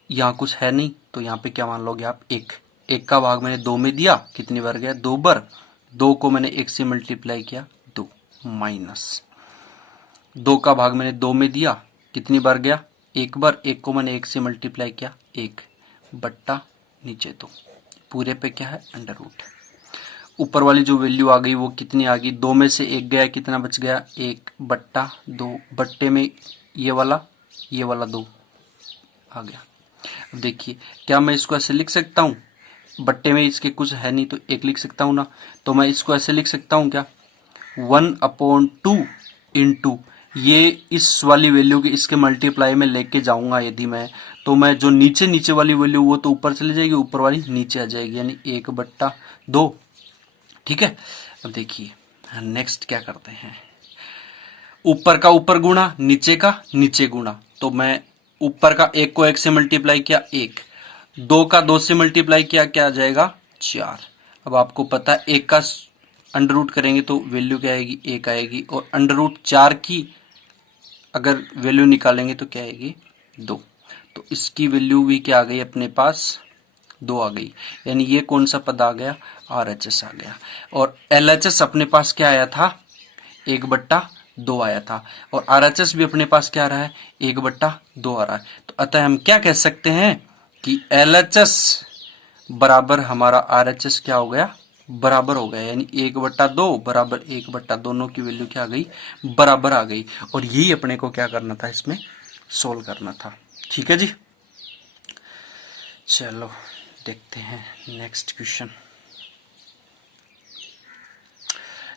यहाँ कुछ है नहीं तो यहाँ पे क्या मान लोगे आप, 1, 1 का भाग मैंने 2 में दिया, कितनी बार गया, 2 बार, 2 को मैंने 1 से मल्टीप्लाई किया, 2 माइनस 2 का भाग मैंने 2 में दिया, कितनी बार गया, 1 बार, 1 को मैंने 1 से मल्टीप्लाई किया, 1 बट्टा नीचे 2, पूरे पे क्या है, अंडर रूट। ऊपर वाली जो वैल्यू आ गई वो कितनी आ गई, 2 में से 1 गया, कितना बच गया, 1/2, बट्टे में ये वाला 2 आ गया। अब देखिए, क्या मैं इसको ऐसे लिख सकता हूँ, बट्टे में इसके कुछ है नहीं तो 1 लिख सकता हूँ ना, तो मैं इसको ऐसे लिख सकता हूँ क्या, 1/2 इंटू ये इस वाली वैल्यू के इसके मल्टीप्लाई में लेके जाऊंगा यदि मैं, तो मैं जो नीचे नीचे वाली वैल्यू वो तो ऊपर चली जाएगी, ऊपर वाली नीचे आ जाएगी, यानी 1/2, ठीक है। अब देखिए नेक्स्ट क्या करते हैं, ऊपर का ऊपर गुणा, नीचे का नीचे गुणा, तो मैं ऊपर का 1 को 1 से मल्टीप्लाई किया 1, 2 का 2 से मल्टीप्लाई किया, क्या आ जाएगा 4। अब आपको पता है 1 का अंडर रूट करेंगे तो वैल्यू क्या आएगी, 1 आएगी, और अंडर रूट 4 की अगर वैल्यू निकालेंगे तो क्या आएगी, 2। तो इसकी वैल्यू भी क्या आ गई अपने पास, 2 आ गई, यानी ये कौन सा पद आ गया, RHS आ गया। और LHS अपने पास क्या आया था, 1/2 आया था, और RHS भी अपने पास क्या आ रहा है, 1/2 आ रहा है। तो अतः हम क्या कह सकते हैं कि LHS बराबर हमारा RHS क्या हो गया, बराबर हो गया, यानी 1/2 बराबर 1/2, दोनों की वैल्यू क्या आ गई, बराबर आ गई। और यही अपने को क्या करना था, इसमें सोल्व करना था, ठीक है जी। चलो देखते हैं नेक्स्ट क्वेश्चन।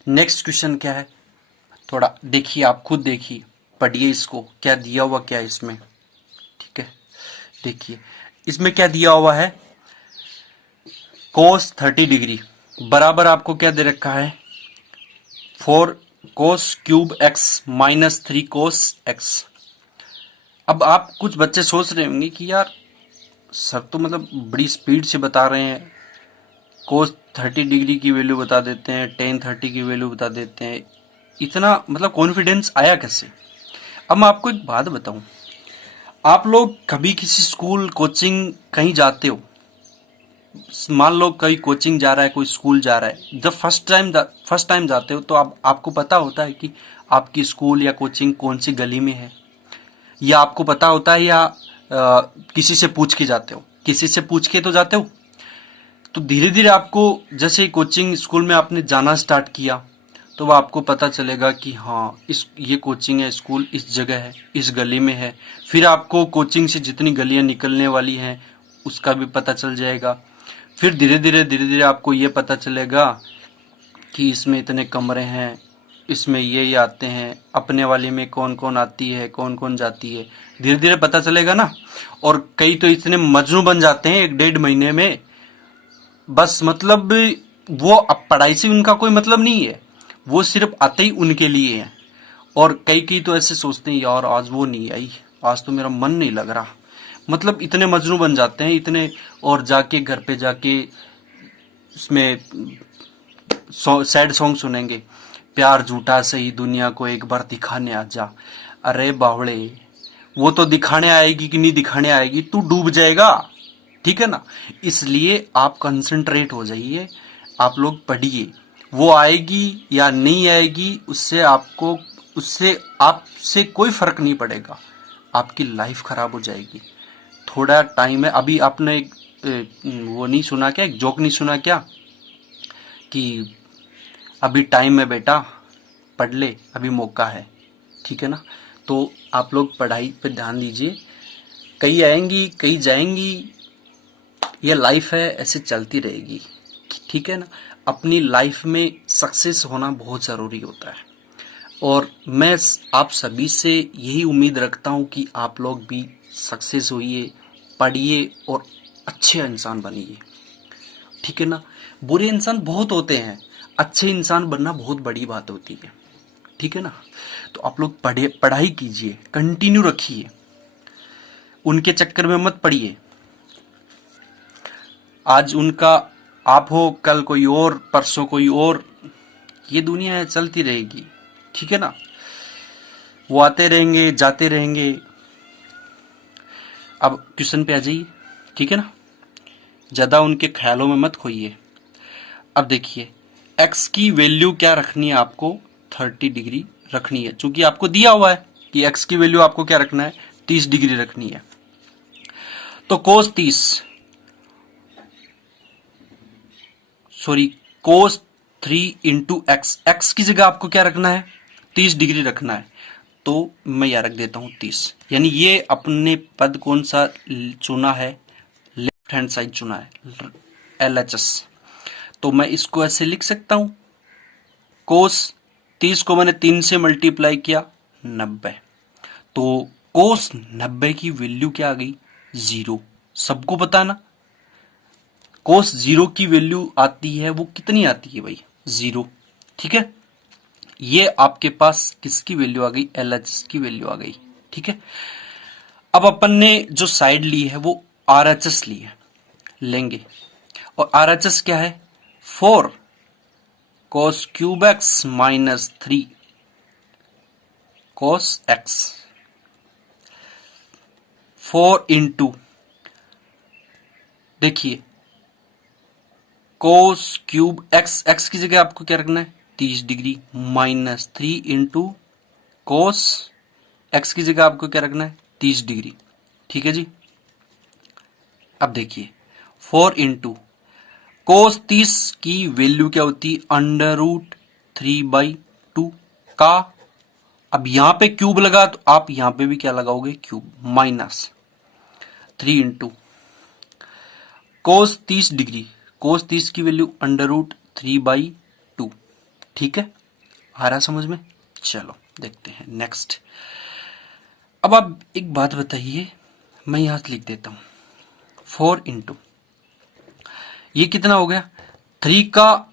नेक्स्ट क्वेश्चन क्या है, थोड़ा देखिए, आप खुद देखिए, पढ़िए इसको, क्या दिया हुआ क्या है इसमें, ठीक है। देखिए इसमें क्या दिया हुआ है, कोस 30 डिग्री बराबर आपको क्या दे रखा है, 4 cos cube x minus 3 cos x. अब आप कुछ बच्चे सोच रहे होंगे कि यार सर तो मतलब बड़ी स्पीड से बता रहे हैं, कोस 30 डिग्री की वैल्यू बता देते हैं, टेन 30 की वैल्यू बता देते हैं। इतना मतलब कॉन्फिडेंस आया कैसे? अब मैं आपको एक बात बताऊं, आप लोग कभी किसी स्कूल कोचिंग कहीं जाते हो, मान लो कोई कोचिंग जा रहा है, कोई स्कूल जा रहा है, जब फर्स्ट टाइम जाते हो तो आपको पता होता है कि आपकी स्कूल या कोचिंग कौन सी गली में है, या आपको पता होता है, या किसी से पूछ के जाते हो? किसी से पूछ के तो जाते हो। तो धीरे धीरे आपको जैसे कोचिंग स्कूल में आपने जाना स्टार्ट किया तो वह आपको पता चलेगा कि हाँ ये कोचिंग है, स्कूल इस जगह है, इस गली में है। फिर आपको कोचिंग से जितनी गलियां निकलने वाली हैं उसका भी पता चल जाएगा। फिर धीरे धीरे आपको ये पता चलेगा कि इसमें इतने कमरे हैं, इसमें ये आते हैं, अपने वाले में कौन कौन आती है, कौन कौन जाती है, धीरे धीरे पता चलेगा ना। और कई तो इतने मजनू बन जाते हैं 1-1.5 महीने में, बस मतलब वो अब पढ़ाई से उनका कोई मतलब नहीं है, वो सिर्फ आते ही उनके लिए है। और कई कई तो ऐसे सोचते हैं यार आज वो नहीं आई, आज तो मेरा मन नहीं लग रहा, मतलब इतने मजनू बन जाते हैं इतने। और जाके घर पे जाके उसमें सैड सॉन्ग सुनेंगे, प्यार झूठा सही दुनिया को एक बार दिखाने आ जा। अरे बावड़े, वो तो दिखाने आएगी कि नहीं दिखाने आएगी, तू डूब जाएगा, ठीक है ना। इसलिए आप कंसंट्रेट हो जाइए, आप लोग पढ़िए, वो आएगी या नहीं आएगी उससे आपसे कोई फर्क नहीं पड़ेगा, आपकी लाइफ खराब हो जाएगी। थोड़ा टाइम है, अभी आपने वो नहीं सुना क्या, एक जोक नहीं सुना क्या कि अभी टाइम है बेटा, पढ़ ले, अभी मौका है, ठीक है ना। तो आप लोग पढ़ाई पे ध्यान दीजिए, कई आएंगी कई जाएंगी, ये लाइफ है, ऐसे चलती रहेगी, ठीक है ना। अपनी लाइफ में सक्सेस होना बहुत ज़रूरी होता है, और मैं आप सभी से यही उम्मीद रखता हूँ कि आप लोग भी सक्सेस होइए, पढ़िए और अच्छे इंसान बनिए, ठीक है ना। बुरे इंसान बहुत होते हैं, अच्छे इंसान बनना बहुत बड़ी बात होती है, ठीक है ना। तो आप लोग पढ़ाई कीजिए, कंटिन्यू रखिए, उनके चक्कर में मत पड़िए। आज उनका आप हो, कल कोई और, परसों कोई और, ये दुनिया है, चलती रहेगी, ठीक है ना। वो आते रहेंगे जाते रहेंगे। अब क्वेश्चन पे आ जाइए, ठीक है ना, ज़्यादा उनके ख्यालों में मत खोइए। अब देखिए x की वैल्यू क्या रखनी है आपको, 30 डिग्री रखनी है, चूंकि आपको दिया हुआ है कि x की वैल्यू आपको क्या रखना है, 30 डिग्री रखनी है। तो cos 3 इंटू एक्स की जगह आपको क्या रखना है, 30 डिग्री रखना है। तो मैं यह रख देता हूं 30, यानी ये अपने पद कौन सा चुना है, लेफ्ट हैंड साइड चुना है, LHS। तो मैं इसको ऐसे लिख सकता हूं, कोस 30 को मैंने 3 से मल्टीप्लाई किया, 90। तो कोस 90 की वैल्यू क्या आ गई, 0। सबको पता ना, कोस 0 की वैल्यू आती है, वो कितनी आती है भाई, 0, ठीक है। ये आपके पास किसकी वैल्यू आ गई, LHS की वैल्यू आ गई, ठीक है। अब अपन ने जो साइड ली है वो RHS ली है, लेंगे, और RHS क्या है, 4 cos cube x minus 3 cos x, 4 into, देखिए cos क्यूब x की जगह आपको क्या रखना है, 30 degree, minus 3 into cos x की जगह आपको क्या रखना है, 30 डिग्री, ठीक है जी। अब देखिए 4 इंटू कोस 30 की वैल्यू क्या होती है, √3/2 का, अब यहां पे क्यूब लगा तो आप यहां पे भी क्या लगाओगे, cube, minus 3 into cos 30 degree, cos 30 की वैल्यू √3/2, ठीक है, आ रहा समझ में। चलो देखते हैं नेक्स्ट। अब आप एक बात बताइए, मैं यहां से लिख देता हूं 4 इंटू, ये कितना हो गया, 3 का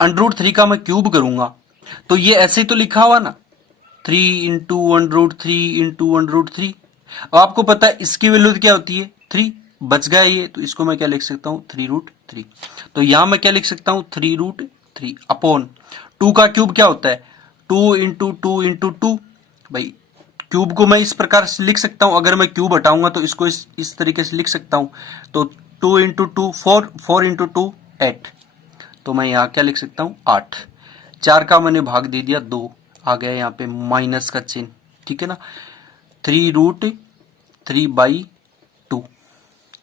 √3 का मैं क्यूब करूंगा तो ये ऐसे ही तो लिखा हुआ ना, 3 इंटू √3 इंटू √3। अब आपको पता है इसकी वैल्यू क्या होती है, 3, बच गया ये, तो इसको मैं क्या लिख सकता हूँ 3√3। तो यहां मैं क्या लिख सकता हूँ 3√3 अपॉन 2 का क्यूब क्या होता है 2 इंटू 2 भाई क्यूब को मैं इस प्रकार से लिख सकता हूं, अगर मैं क्यूब हटाऊंगा तो इसको इस तरीके से लिख सकता हूं। तो 2 इंटू 2 4, 4 इंटू 2 8, तो मैं यहाँ क्या लिख सकता हूँ 8। 4 का मैंने भाग दे दिया 2, आ गया यहाँ पे माइनस का चिन्ह, ठीक है ना, 3√3/2,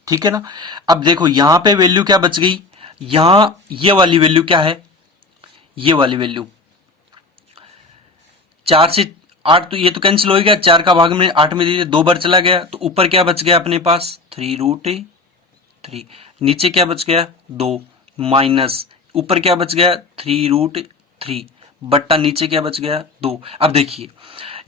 ठीक है ना। अब देखो यहाँ पे वैल्यू क्या बच गई, यहां ये वाली वैल्यू क्या है, ये वाली वैल्यू 4 से 8, तो ये तो कैंसिल हो गया, 4 का भाग में 8 में दे दिया, 2 बार चला गया, तो ऊपर क्या बच गया अपने पास 3√3, नीचे क्या बच गया 2 माइनस ऊपर क्या बच गया 3√3 बट्टा नीचे क्या बच गया 2। अब देखिए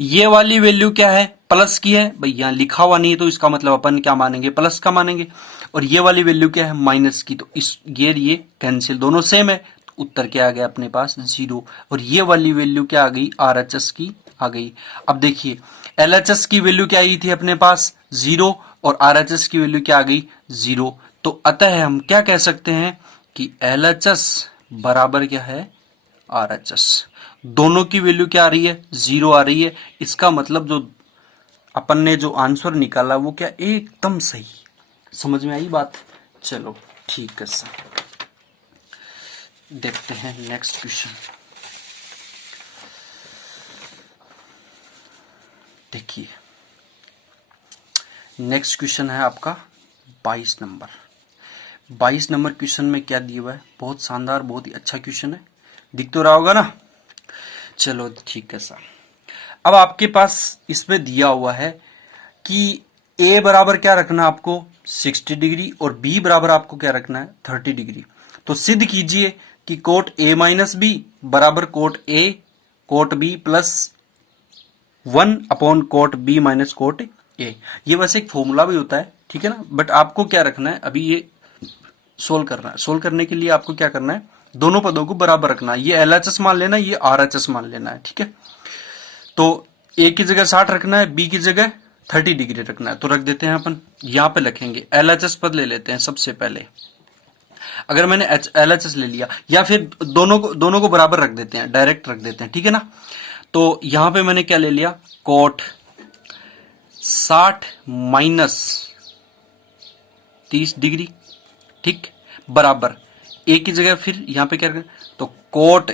ये वाली वैल्यू क्या है प्लस की है भाई, यहां लिखा हुआ नहीं है तो इसका मतलब अपन क्या मानेंगे प्लस का मानेंगे, और ये वाली वैल्यू क्या है माइनस की, तो इस ये कैंसिल, दोनों सेम है, तो उत्तर क्या आ गया अपने पास 0, और ये वाली वैल्यू क्या आ गई RHS की आ गई। अब देखिए LHS की वैल्यू क्या आई थी अपने पास 0 और RHS की वैल्यू क्या आ गई 0, तो अतः हम क्या कह सकते हैं कि LHS बराबर क्या है RHS, दोनों की वैल्यू क्या आ रही है 0 आ रही है, इसका मतलब जो अपन ने जो आंसर निकाला वो क्या एकदम सही। समझ में आई बात। चलो ठीक है सर, देखते हैं नेक्स्ट क्वेश्चन। देखिए नेक्स्ट क्वेश्चन है आपका 22 नंबर। 22 नंबर क्वेश्चन में क्या दिया हुआ है, बहुत शानदार बहुत ही अच्छा क्वेश्चन है, दिख तो रहा होगा ना। चलो ठीक है सर, अब आपके पास इसमें दिया हुआ है कि ए बराबर क्या रखना आपको 60 डिग्री और बी बराबर आपको क्या रखना है 30 डिग्री। तो सिद्ध कीजिए कि कोट ए माइनस बी बराबर cot A cot B plus 1 upon cot B minus cot A. ये वैसे एक फॉर्मूला भी होता है, ठीक है ना, बट आपको क्या रखना है अभी ये सोल्व करना है। सोल्व करने के लिए आपको क्या करना है दोनों पदों को बराबर रखना है, ये LHS मान लेना है, ये RHS मान लेना है, ठीक है। तो ए की जगह 60 रखना है, बी की जगह 30 डिग्री रखना है, तो रख देते हैं अपन, यहां पे लिखेंगे LHS पद ले लेते हैं सबसे पहले। अगर मैंने LHS ले लिया या फिर दोनों को बराबर रख देते हैं, डायरेक्ट रख देते हैं, ठीक है ना। तो यहां पे मैंने क्या ले लिया कोट 60 माइनस 30 डिग्री, ठीक, बराबर ए की जगह फिर यहां पे क्या रखना, तो कोट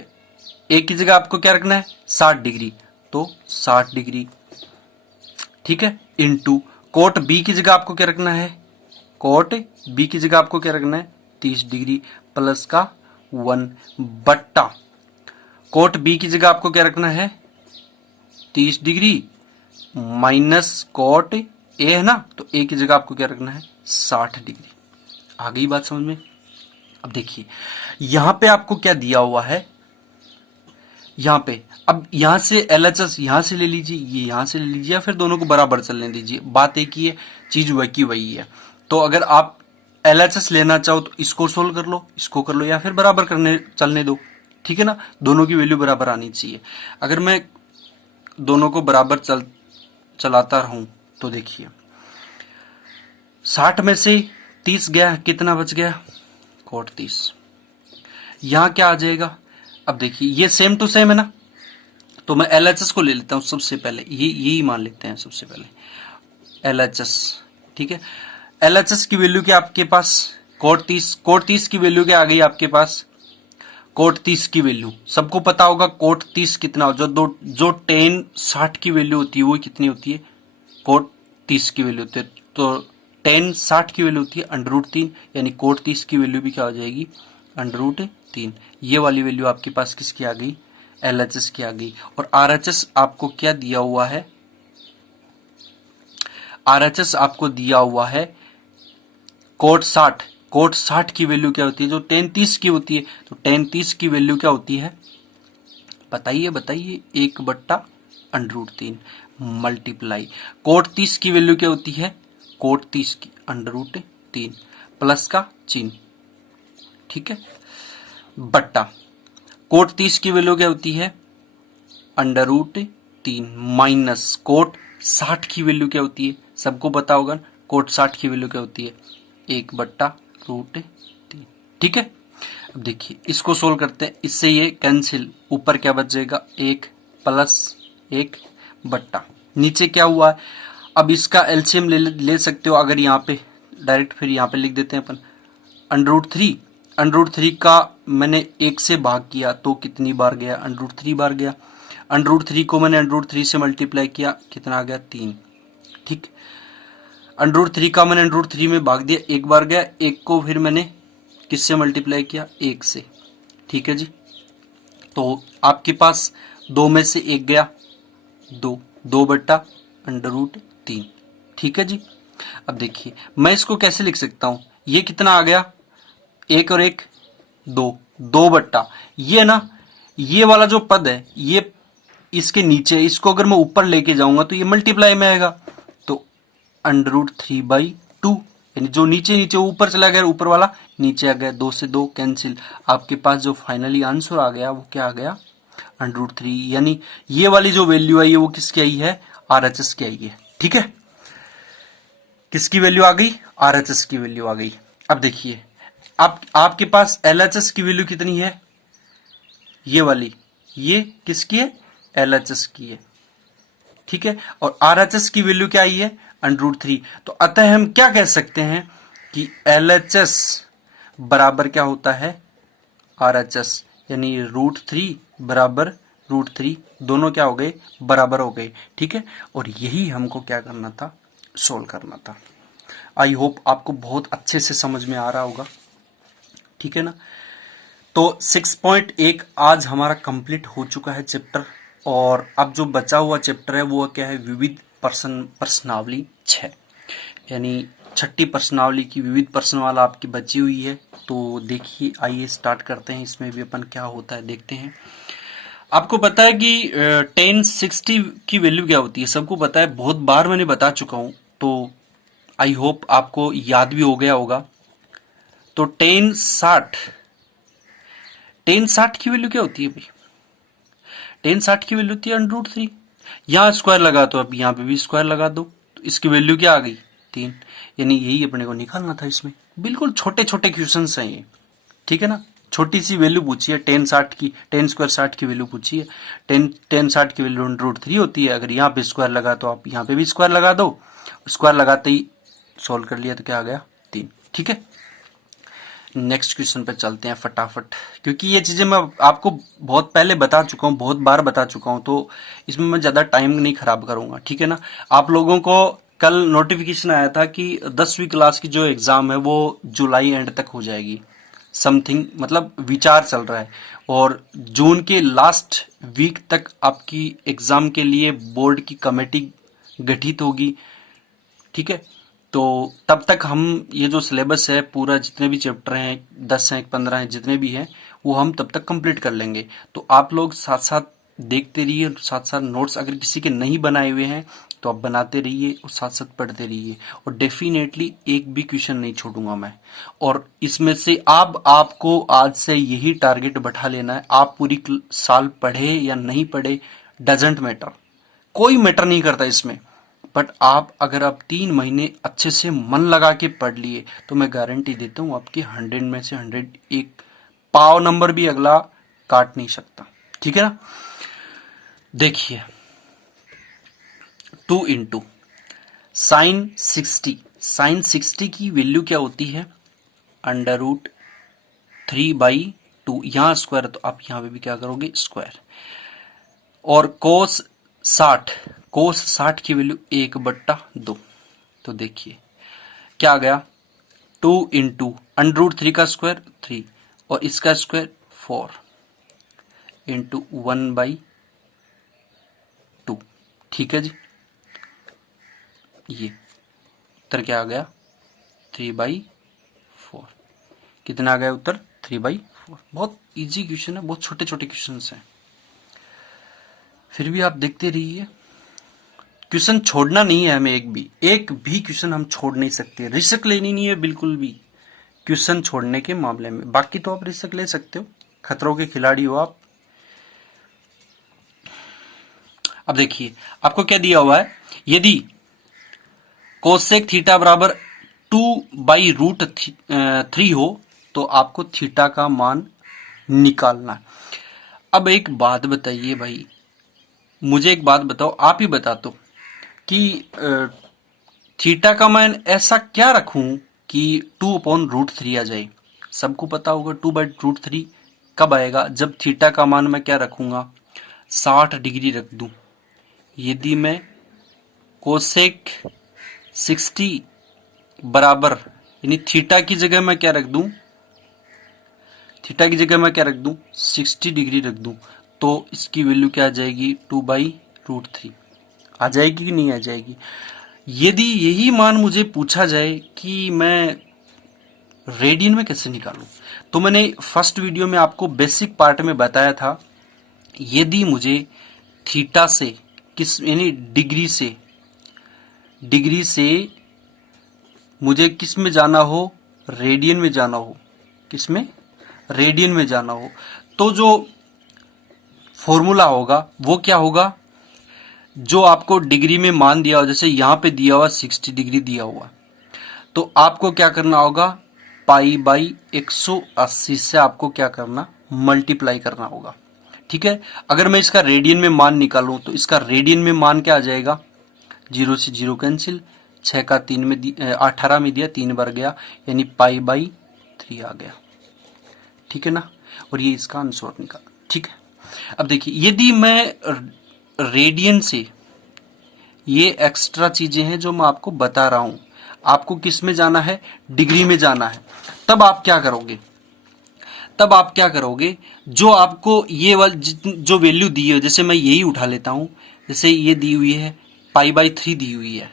ए की जगह आपको क्या रखना है 60 डिग्री, तो 60 डिग्री, ठीक है, इनटू कोट बी की जगह आपको क्या रखना है, कोट बी की जगह आपको क्या रखना है 30 डिग्री प्लस का 1 बट्टा कोट बी की जगह आपको क्या रखना है 30 डिग्री माइनस कोट ए है ना, तो ए की जगह आपको क्या रखना है 60 डिग्री। आ गई बात समझ में। अब देखिए यहां पे आपको क्या दिया हुआ है, यहां पे अब यहां से LHS यहां से ले लीजिए, ये यहां से ले लीजिए, या फिर दोनों को बराबर चलने दीजिए, बात एक ही है, चीज वही की वही है। तो अगर आप LHS लेना चाहो तो इसको सोल्व कर लो, इसको कर लो, या फिर बराबर करने चलने दो, ठीक है ना, दोनों की वैल्यू बराबर आनी चाहिए। अगर मैं दोनों को बराबर चलाता रहूं तो देखिए 60 में से 30 गया, कितना बच गया कोट 30, यहां क्या आ जाएगा। अब देखिए ये सेम टू सेम है ना, तो मैं LHS को ले लेता हूं सबसे पहले, यही मान लेते हैं सबसे पहले LHS, ठीक है। LHS की वैल्यू क्या आपके पास कोट 30 की वैल्यू क्या आ गई आपके पास, कोट 30 की वैल्यू सबको पता होगा, कोट 30 कितना हो, जो tan 60 की वैल्यू होती है वो कितनी होती है कोट 30 की वैल्यू होती है, तो tan 60 की वैल्यू होती है √3, यानी कोट 30 की वैल्यू भी क्या हो जाएगी √3। ये वाली वैल्यू आपके पास किसकी आ गई LHS की आ गई। और RHS आपको क्या दिया हुआ है, RHS आपको दिया हुआ है कोट 60 की वैल्यू क्या होती है जो tan 30 की होती है, तो tan 30 की वैल्यू क्या होती है बताइए 1/√3 मल्टीप्लाई कोट 30 की वैल्यू क्या होती है कोट 30 की √3 प्लस का चिन्ह, ठीक है, बट्टा कोट 30 की वैल्यू क्या होती है √3 माइनस कोट 60 की वैल्यू क्या होती है, सबको पता होगा कोट 60 की वैल्यू क्या होती है 1/√3। ठीक है, अब देखिए इसको सोल्व करते हैं, इससे ये कैंसिल, ऊपर क्या बचेगा 1 प्लस 1 बट्टा, नीचे क्या हुआ है, अब इसका एलसीएम ले सकते हो अगर यहाँ पे डायरेक्ट, फिर यहाँ पे लिख देते हैं अपन √3। √3 का मैंने 1 से भाग किया तो कितनी बार गया, √3 बार गया। √3 को मैंने √3 से मल्टीप्लाई किया, कितना आ गया 3। ठीक, √3 का मैंने √3 में भाग दिया, 1 बार गया, 1 को फिर मैंने किससे मल्टीप्लाई किया, 1 से। ठीक है जी, तो आपके पास 2 में से 1 गया, 2/√3। ठीक है जी, अब देखिए मैं इसको कैसे लिख सकता हूं, ये कितना आ गया, 1 और 1 2, 2 ये ना, ये वाला जो पद है ये इसके नीचे, इसको अगर मैं ऊपर लेके जाऊंगा तो ये मल्टीप्लाई में आएगा, तो √3/2, यानी जो नीचे नीचे ऊपर चला गया, ऊपर वाला नीचे आ गया, 2 से 2 कैंसिल। आपके पास जो फाइनली आंसर आ गया वो क्या आ गया, √3, यानी ये वाली जो वैल्यू आई है वो किसकी आई है, RHS की आई है। ठीक है, किसकी वैल्यू आ गई, RHS की वैल्यू आ गई। अब देखिए आपके पास LHS की वैल्यू कितनी है, ये वाली, ये किसकी है, LHS की है। ठीक है, और RHS की वैल्यू क्या आई है, √3। तो अतः हम क्या कह सकते हैं कि LHS बराबर क्या होता है, RHS, यानी √3 बराबर √3, दोनों क्या हो गए, बराबर हो गए। ठीक है, और यही हमको क्या करना था, सोल्व करना था। आई होप आपको बहुत अच्छे से समझ में आ रहा होगा। ठीक है ना, तो 6.1 आज हमारा कंप्लीट हो चुका है चैप्टर, और अब जो बचा हुआ चैप्टर है वो क्या है, विविध प्रश्नावली 6, यानी छठी प्रश्नावली की विविध प्रश्नवाला आपकी बची हुई है। तो देखिए आइए स्टार्ट करते हैं, इसमें भी अपन क्या होता है देखते हैं। आपको पता है कि 1060 की वैल्यू क्या होती है, सबको पता है, बहुत बार मैंने बता चुका हूं, तो आई होप आपको याद भी हो गया होगा। तो 1060 की वैल्यू क्या होती है भाई, 1060 की वैल्यू होती है √3। यहां स्क्वायर लगा तो अब यहां पे भी स्क्वायर लगा दो, तो इसकी वैल्यू क्या आ गई, 3, यानी यही अपने को निकालना था इसमें। बिल्कुल छोटे छोटे क्वेश्चन हैं ये। ठीक है ना, छोटी सी वैल्यू पूछी है 1060 की, 10² की वैल्यू पूछी है, 1060 की वैल्यू √3 होती है। अगर यहाँ पे स्क्वायर लगा तो आप यहाँ पे भी स्क्वायर लगा दो, स्क्वायर लगाते ही सॉल्व कर लिया तो क्या आ गया, 3। ठीक है, नेक्स्ट क्वेश्चन पे चलते हैं फटाफट, क्योंकि ये चीजें मैं आपको बहुत पहले बता चुका हूँ, बहुत बार बता चुका हूँ, तो इसमें मैं ज्यादा टाइम नहीं खराब करूंगा। ठीक है ना, आप लोगों को कल नोटिफिकेशन आया था कि 10वीं क्लास की जो एग्जाम है वो जुलाई एंड तक हो जाएगी, समथिंग, मतलब विचार चल रहा है, और जून के लास्ट वीक तक आपकी एग्जाम के लिए बोर्ड की कमेटी गठित होगी। ठीक है, तो तब तक हम ये जो सिलेबस है पूरा, जितने भी चैप्टर हैं, 10 हैं 15 हैं, जितने भी हैं वो हम तब तक कंप्लीट कर लेंगे। तो आप लोग साथ साथ देखते रहिए, साथ साथ नोट्स अगर किसी के नहीं बनाए हुए हैं तो आप बनाते रहिए और साथ साथ पढ़ते रहिए, और डेफिनेटली एक भी क्वेश्चन नहीं छोड़ूंगा मैं। और इसमें से आपको आज से यही टारगेट बैठा लेना है, आप पूरी साल पढ़े या नहीं पढ़े डजेंट मैटर, कोई मैटर नहीं करता इसमें, बट अगर आप 3 महीने अच्छे से मन लगा के पढ़ लिए तो मैं गारंटी देता हूं आपकी 100 में से 100 एक पाव नंबर भी अगला काट नहीं सकता। ठीक है ना, देखिए 2 इंटू साइन 60 की वैल्यू क्या होती है, √3/2, यहां स्क्वायर है तो आप यहां पे भी क्या करोगे, स्क्वायर। और कोस 60 की वैल्यू 1/2, तो देखिए क्या आ गया, 2 इंटू √3 का स्क्वायर 3 और इसका स्क्वायर 4 इंटू 1/2। ठीक है जी, ये उत्तर क्या आ गया, 3/4। कितना आ गया उत्तर, 3/4। बहुत इजी क्वेश्चन है, बहुत छोटे छोटे क्वेश्चन हैं, फिर भी आप देखते रहिए। क्वेश्चन छोड़ना नहीं है हमें, एक भी क्वेश्चन हम छोड़ नहीं सकते, रिस्क लेनी नहीं है बिल्कुल भी क्वेश्चन छोड़ने के मामले में। बाकी तो आप रिस्क ले सकते हो, खतरों के खिलाड़ी हो आप। अब देखिए आपको क्या दिया हुआ है, यदि कोसेक थीटा बराबर 2/√3 हो तो आपको थीटा का मान निकालना है। अब एक बात बताइए भाई, मुझे एक बात बताओ, आप ही बता दो कि थीटा का मान ऐसा क्या रखूं कि 2/√3 आ जाए। सबको पता होगा 2/√3 कब आएगा, जब थीटा का मान मैं क्या रखूंगा, 60 डिग्री रख दूं। यदि मैं कोसेक 60 बराबर, यानी थीटा की जगह मैं क्या रख दूं, थीटा की जगह मैं क्या रख दूं, 60 डिग्री रख दूं, तो इसकी वैल्यू क्या आ जाएगी, 2/√3 आ जाएगी कि नहीं आ जाएगी। यदि यही मान मुझे पूछा जाए कि मैं रेडियन में कैसे निकालूं, तो मैंने फर्स्ट वीडियो में आपको बेसिक पार्ट में बताया था, यदि मुझे थीटा से किस यानी डिग्री से मुझे किस में जाना हो, रेडियन में जाना हो, किस में, रेडियन में जाना हो, तो जो फॉर्मूला होगा वो क्या होगा, जो आपको डिग्री में मान दिया हो, जैसे यहां पे दिया हुआ 60 डिग्री दिया हुआ, तो आपको क्या करना होगा, पाई/180 से आपको क्या करना, मल्टीप्लाई करना होगा। ठीक है। अगर मैं इसका रेडियन में मान निकालूं तो इसका रेडियन में मान क्या आ जाएगा, 0 से 0 कैंसिल, 6 का 3 में 18 में दिया, 3 बार गया, यानी पाई/3 आ गया। ठीक है ना, और ये इसका आंसर निकाला। ठीक है। अब देखिए, यदि मैं रेडियन से, ये एक्स्ट्रा चीजें हैं जो मैं आपको बता रहा हूं, आपको किस में जाना है, डिग्री में जाना है, तब आप क्या करोगे, तब आप क्या करोगे, जो आपको ये वाली जो वैल्यू दी है, जैसे मैं यही उठा लेता हूं, जैसे ये दी हुई है पाई/3 दी हुई है।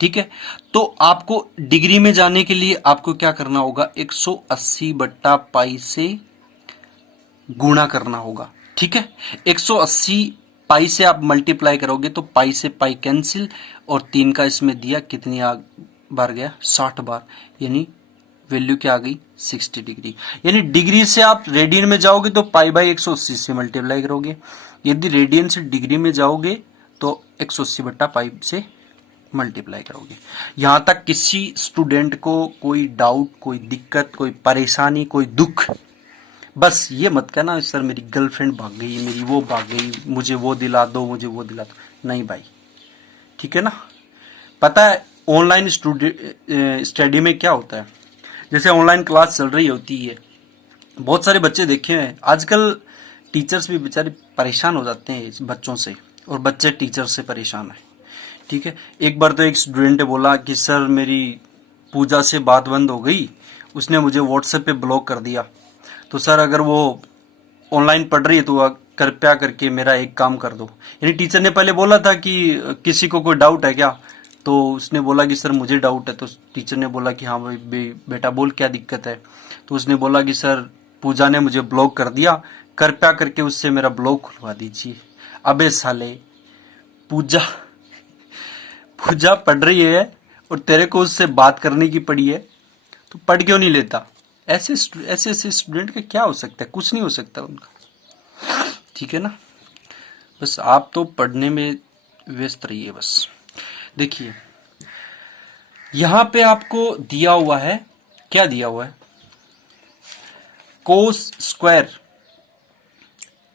ठीक है। तो आपको डिग्री में जाने के लिए आपको क्या करना होगा, 180 बट्टा पाई से गुणा करना होगा। ठीक है। 180 पाई से आप मल्टीप्लाई करोगे तो पाई से पाई कैंसिल, और 3 का इसमें दिया, कितनी बार गया, 60 बार, यानी वैल्यू क्या आ गई, 60 डिग्री। यानी डिग्री से आप रेडियन में जाओगे तो पाई/180 से मल्टीप्लाई करोगे, यदि रेडियन से डिग्री में जाओगे तो 180 बट्टा पाई से मल्टीप्लाई करोगे। यहां तक किसी स्टूडेंट को कोई डाउट, कोई दिक्कत, कोई परेशानी, कोई दुख, बस ये मत कहना सर मेरी गर्लफ्रेंड भाग गई, मेरी वो भाग गई, मुझे वो दिला दो, मुझे वो दिला दो, नहीं भाई। ठीक है ना। पता है ऑनलाइन स्टडी में क्या होता है, जैसे ऑनलाइन क्लास चल रही होती है, बहुत सारे बच्चे देखे हैं आजकल, टीचर्स भी बेचारे परेशान हो जाते हैं इस बच्चों से, और बच्चे टीचर से परेशान है। ठीक है। एक बार तो एक स्टूडेंट ने बोला कि सर मेरी पूजा से बात बंद हो गई, उसने मुझे व्हाट्सएप पे ब्लॉक कर दिया, तो सर अगर वो ऑनलाइन पढ़ रही है तो कृपया करके मेरा एक काम कर दो। यानी टीचर ने पहले बोला था कि किसी को कोई डाउट है क्या, तो उसने बोला कि सर मुझे डाउट है, तो टीचर ने बोला कि हाँ भाई बेटा बोल क्या दिक्कत है, तो उसने बोला कि सर पूजा ने मुझे ब्लॉक कर दिया, कृपया करके उससे मेरा ब्लॉक खुलवा दीजिए। अबे साले, पूजा पूजा पढ़ रही है और तेरे को उससे बात करने की पड़ी है, तो पढ़ क्यों नहीं लेता। ऐसे ऐसे स्टूडेंट का क्या हो सकता है, कुछ नहीं हो सकता उनका। ठीक है ना, बस आप तो पढ़ने में व्यस्त रहिए बस। देखिए यहां पे आपको दिया हुआ है, क्या दिया हुआ है, कोस स्क्वायर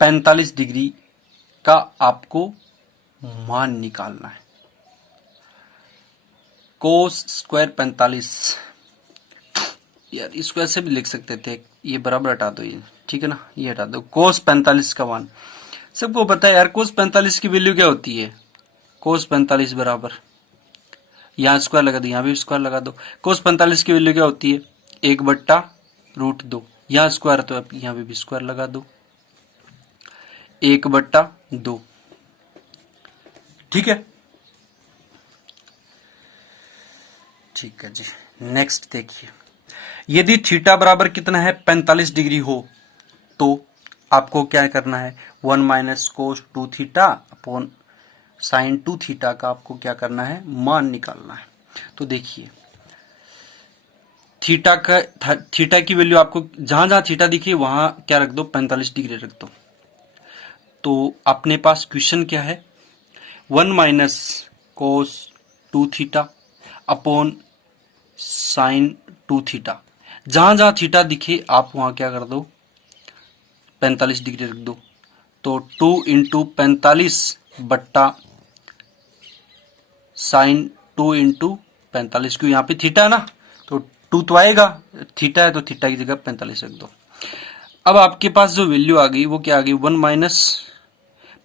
45 डिग्री का आपको मान निकालना है। कोस स्क्वायर 45, यार इसको ऐसे भी लिख सकते थे, ये बराबर हटा दो ये, ठीक है ना, ये हटा दो, कोस 45 का मान सबको पता है यार। कोस 45 की वैल्यू क्या होती है, कोस 45 बराबर, यहाँ स्क्वायर लगा दो, यहाँ भी स्क्वायर लगा दो। कोस 45 की वैल्यू क्या होती है, 1/√2, यहाँ स्क्वायर तो अब यहाँ भी स्क्वायर लगा दो, 1/2। ठीक है, ठीक है जी। नेक्स्ट देखिए, यदि थीटा बराबर कितना है, 45 डिग्री हो, तो आपको क्या करना है, 1 - कोस 2 थीटा अपॉन साइन 2 थीटा का आपको क्या करना है, मान निकालना है। तो देखिए थीटा की वैल्यू आपको जहां जहां थीटा दिखी वहां क्या रख दो, 45 डिग्री रख दो। तो अपने पास क्वेश्चन क्या है, 1 - कोस 2 थीटा अपॉन साइन 2 थीटा। जहां जहां थीटा दिखे आप वहां क्या कर दो, 45 डिग्री रख दो। तो 2 इंटू 45 बट्टा साइन 2 इंटू 45, क्यों यहाँ पे थीटा है ना, तो 2 तो आएगा, थीटा है तो थीटा की जगह 45 रख दो। अब आपके पास जो वैल्यू आ गई वो क्या आ गई, 1 माइनस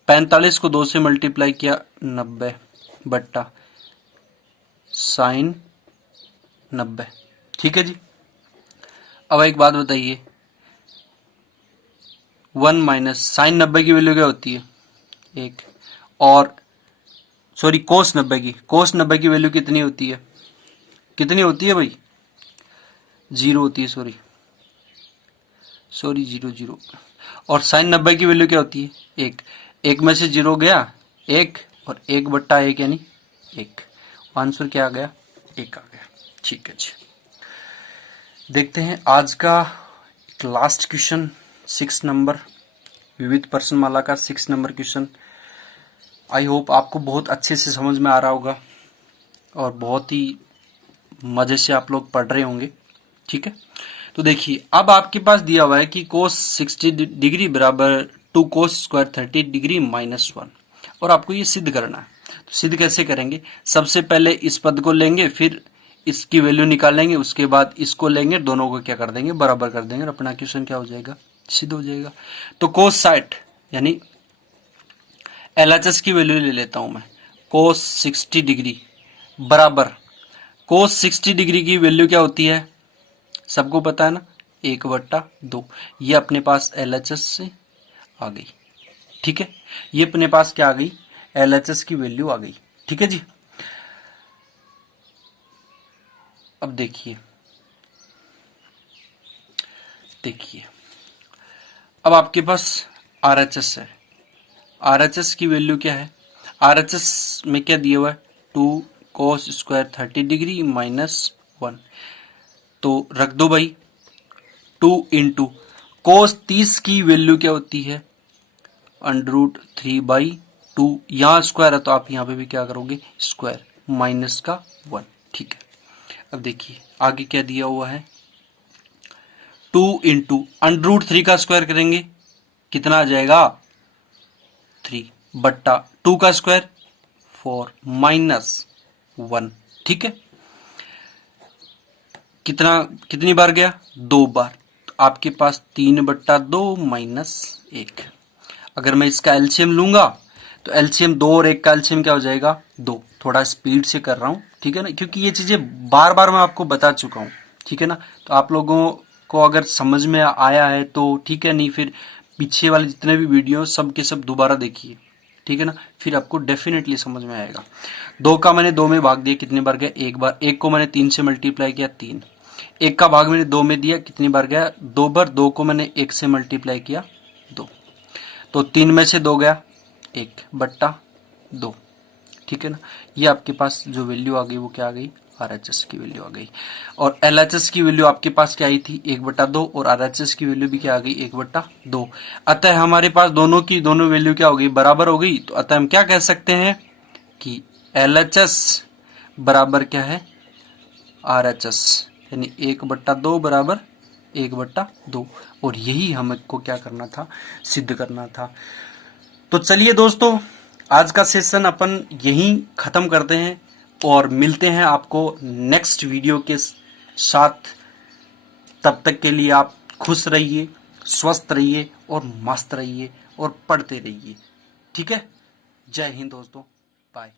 45 को 2 से मल्टीप्लाई किया 90 बट्टा साइन 90। ठीक है जी। अब एक बात बताइए, 1 माइनस साइन 90 की वैल्यू क्या होती है, 1, और सॉरी कोस 90 की वैल्यू कितनी होती है, कितनी होती है भाई, 0 होती है, सॉरी 0 और साइन 90 की वैल्यू क्या होती है, 1, 1 में से 0 गया 1 और 1 बट्टा 1 यानी 1, आंसर क्या आ गया, 1 आ गया। ठीक है जी। देखते हैं आज का एक लास्ट क्वेश्चन, 6 नंबर विविध प्रश्नमाला का 6 नंबर क्वेश्चन। आई होप आपको बहुत अच्छे से समझ में आ रहा होगा और बहुत ही मजे से आप लोग पढ़ रहे होंगे। ठीक है, तो देखिए अब आपके पास दिया हुआ है कि कोस 60 डिग्री बराबर 2 कोस स्क्वायर 30 डिग्री माइनस 1, और आपको ये सिद्ध करना है। तो सिद्ध कैसे करेंगे, सबसे पहले इस पद को लेंगे, फिर इसकी वैल्यू निकालेंगे, उसके बाद इसको लेंगे, दोनों को क्या कर देंगे, बराबर कर देंगे और अपना क्वेश्चन क्या हो जाएगा, सिद्ध हो जाएगा। तो कोस 60 यानी LHS की वैल्यू ले लेता हूं मैं, कोस 60 डिग्री बराबर कोस 60 डिग्री की वैल्यू क्या होती है, सबको पता है ना, 1/2। ये अपने पास LHS से आ गई। ठीक है, ये अपने पास क्या आ गई, LHS की वैल्यू आ गई। ठीक है जी। अब देखिए अब आपके पास RHS है, RHS की वैल्यू क्या है, RHS में क्या दिया हुआ है, 2 कोस स्क्वायर 30 डिग्री माइनस 1, तो रख दो भाई 2 इंटू कोस 30 की वैल्यू क्या होती है, √3/2, यहाँ स्क्वायर है तो आप यहाँ पे भी क्या करोगे, स्क्वायर माइनस का 1। ठीक है, अब देखिए आगे क्या दिया हुआ है, 2 इंटू √3 का स्क्वायर करेंगे कितना आ जाएगा, 3 बट्टा 2 का स्क्वायर 4 माइनस 1। ठीक है, कितनी बार गया, 2 बार, तो आपके पास 3/2 माइनस 1। अगर मैं इसका एलसीएम लूंगा तो एलसीएम 2 और 1 का एलसीएम क्या हो जाएगा, 2। थोड़ा स्पीड से कर रहा हूं, ठीक है ना, क्योंकि ये चीजें बार बार मैं आपको बता चुका हूं। ठीक है ना, तो आप लोगों को अगर समझ में आया है तो ठीक है, नहीं फिर पीछे वाले जितने भी वीडियो सब के सब दोबारा देखिए। ठीक है ना, फिर आपको डेफिनेटली समझ में आएगा। 2 का मैंने 2 में भाग दिया, कितनी बार गया, 1 बार। 1 को मैंने 3 से मल्टीप्लाई किया, 3। 1 का भाग मैंने 2 में दिया, कितनी बार गया, 2 बार। 2 को मैंने 1 से मल्टीप्लाई किया, 2, तो 3 में से 2 गया, 1/2। ठीक है ना, ये आपके पास जो वैल्यू आ गई वो क्या आ गई, RHS की वैल्यू आ गई। और LHS की वैल्यू आपके पास क्या आई थी, 1/2, और RHS की वैल्यू भी क्या आ गई, 1/2। अतः हमारे पास दोनों की दोनों वैल्यू क्या हो गई, बराबर हो गई। तो अतः हम क्या कह सकते हैं कि LHS बराबर क्या है, RHS, यानी 1/2 बराबर 1/2, और यही हमको क्या करना था, सिद्ध करना था। तो चलिए दोस्तों, आज का सेशन अपन यहीं खत्म करते हैं और मिलते हैं आपको नेक्स्ट वीडियो के साथ। तब तक के लिए आप खुश रहिए, स्वस्थ रहिए और मस्त रहिए और पढ़ते रहिए। ठीक है, जय हिंद दोस्तों, बाय।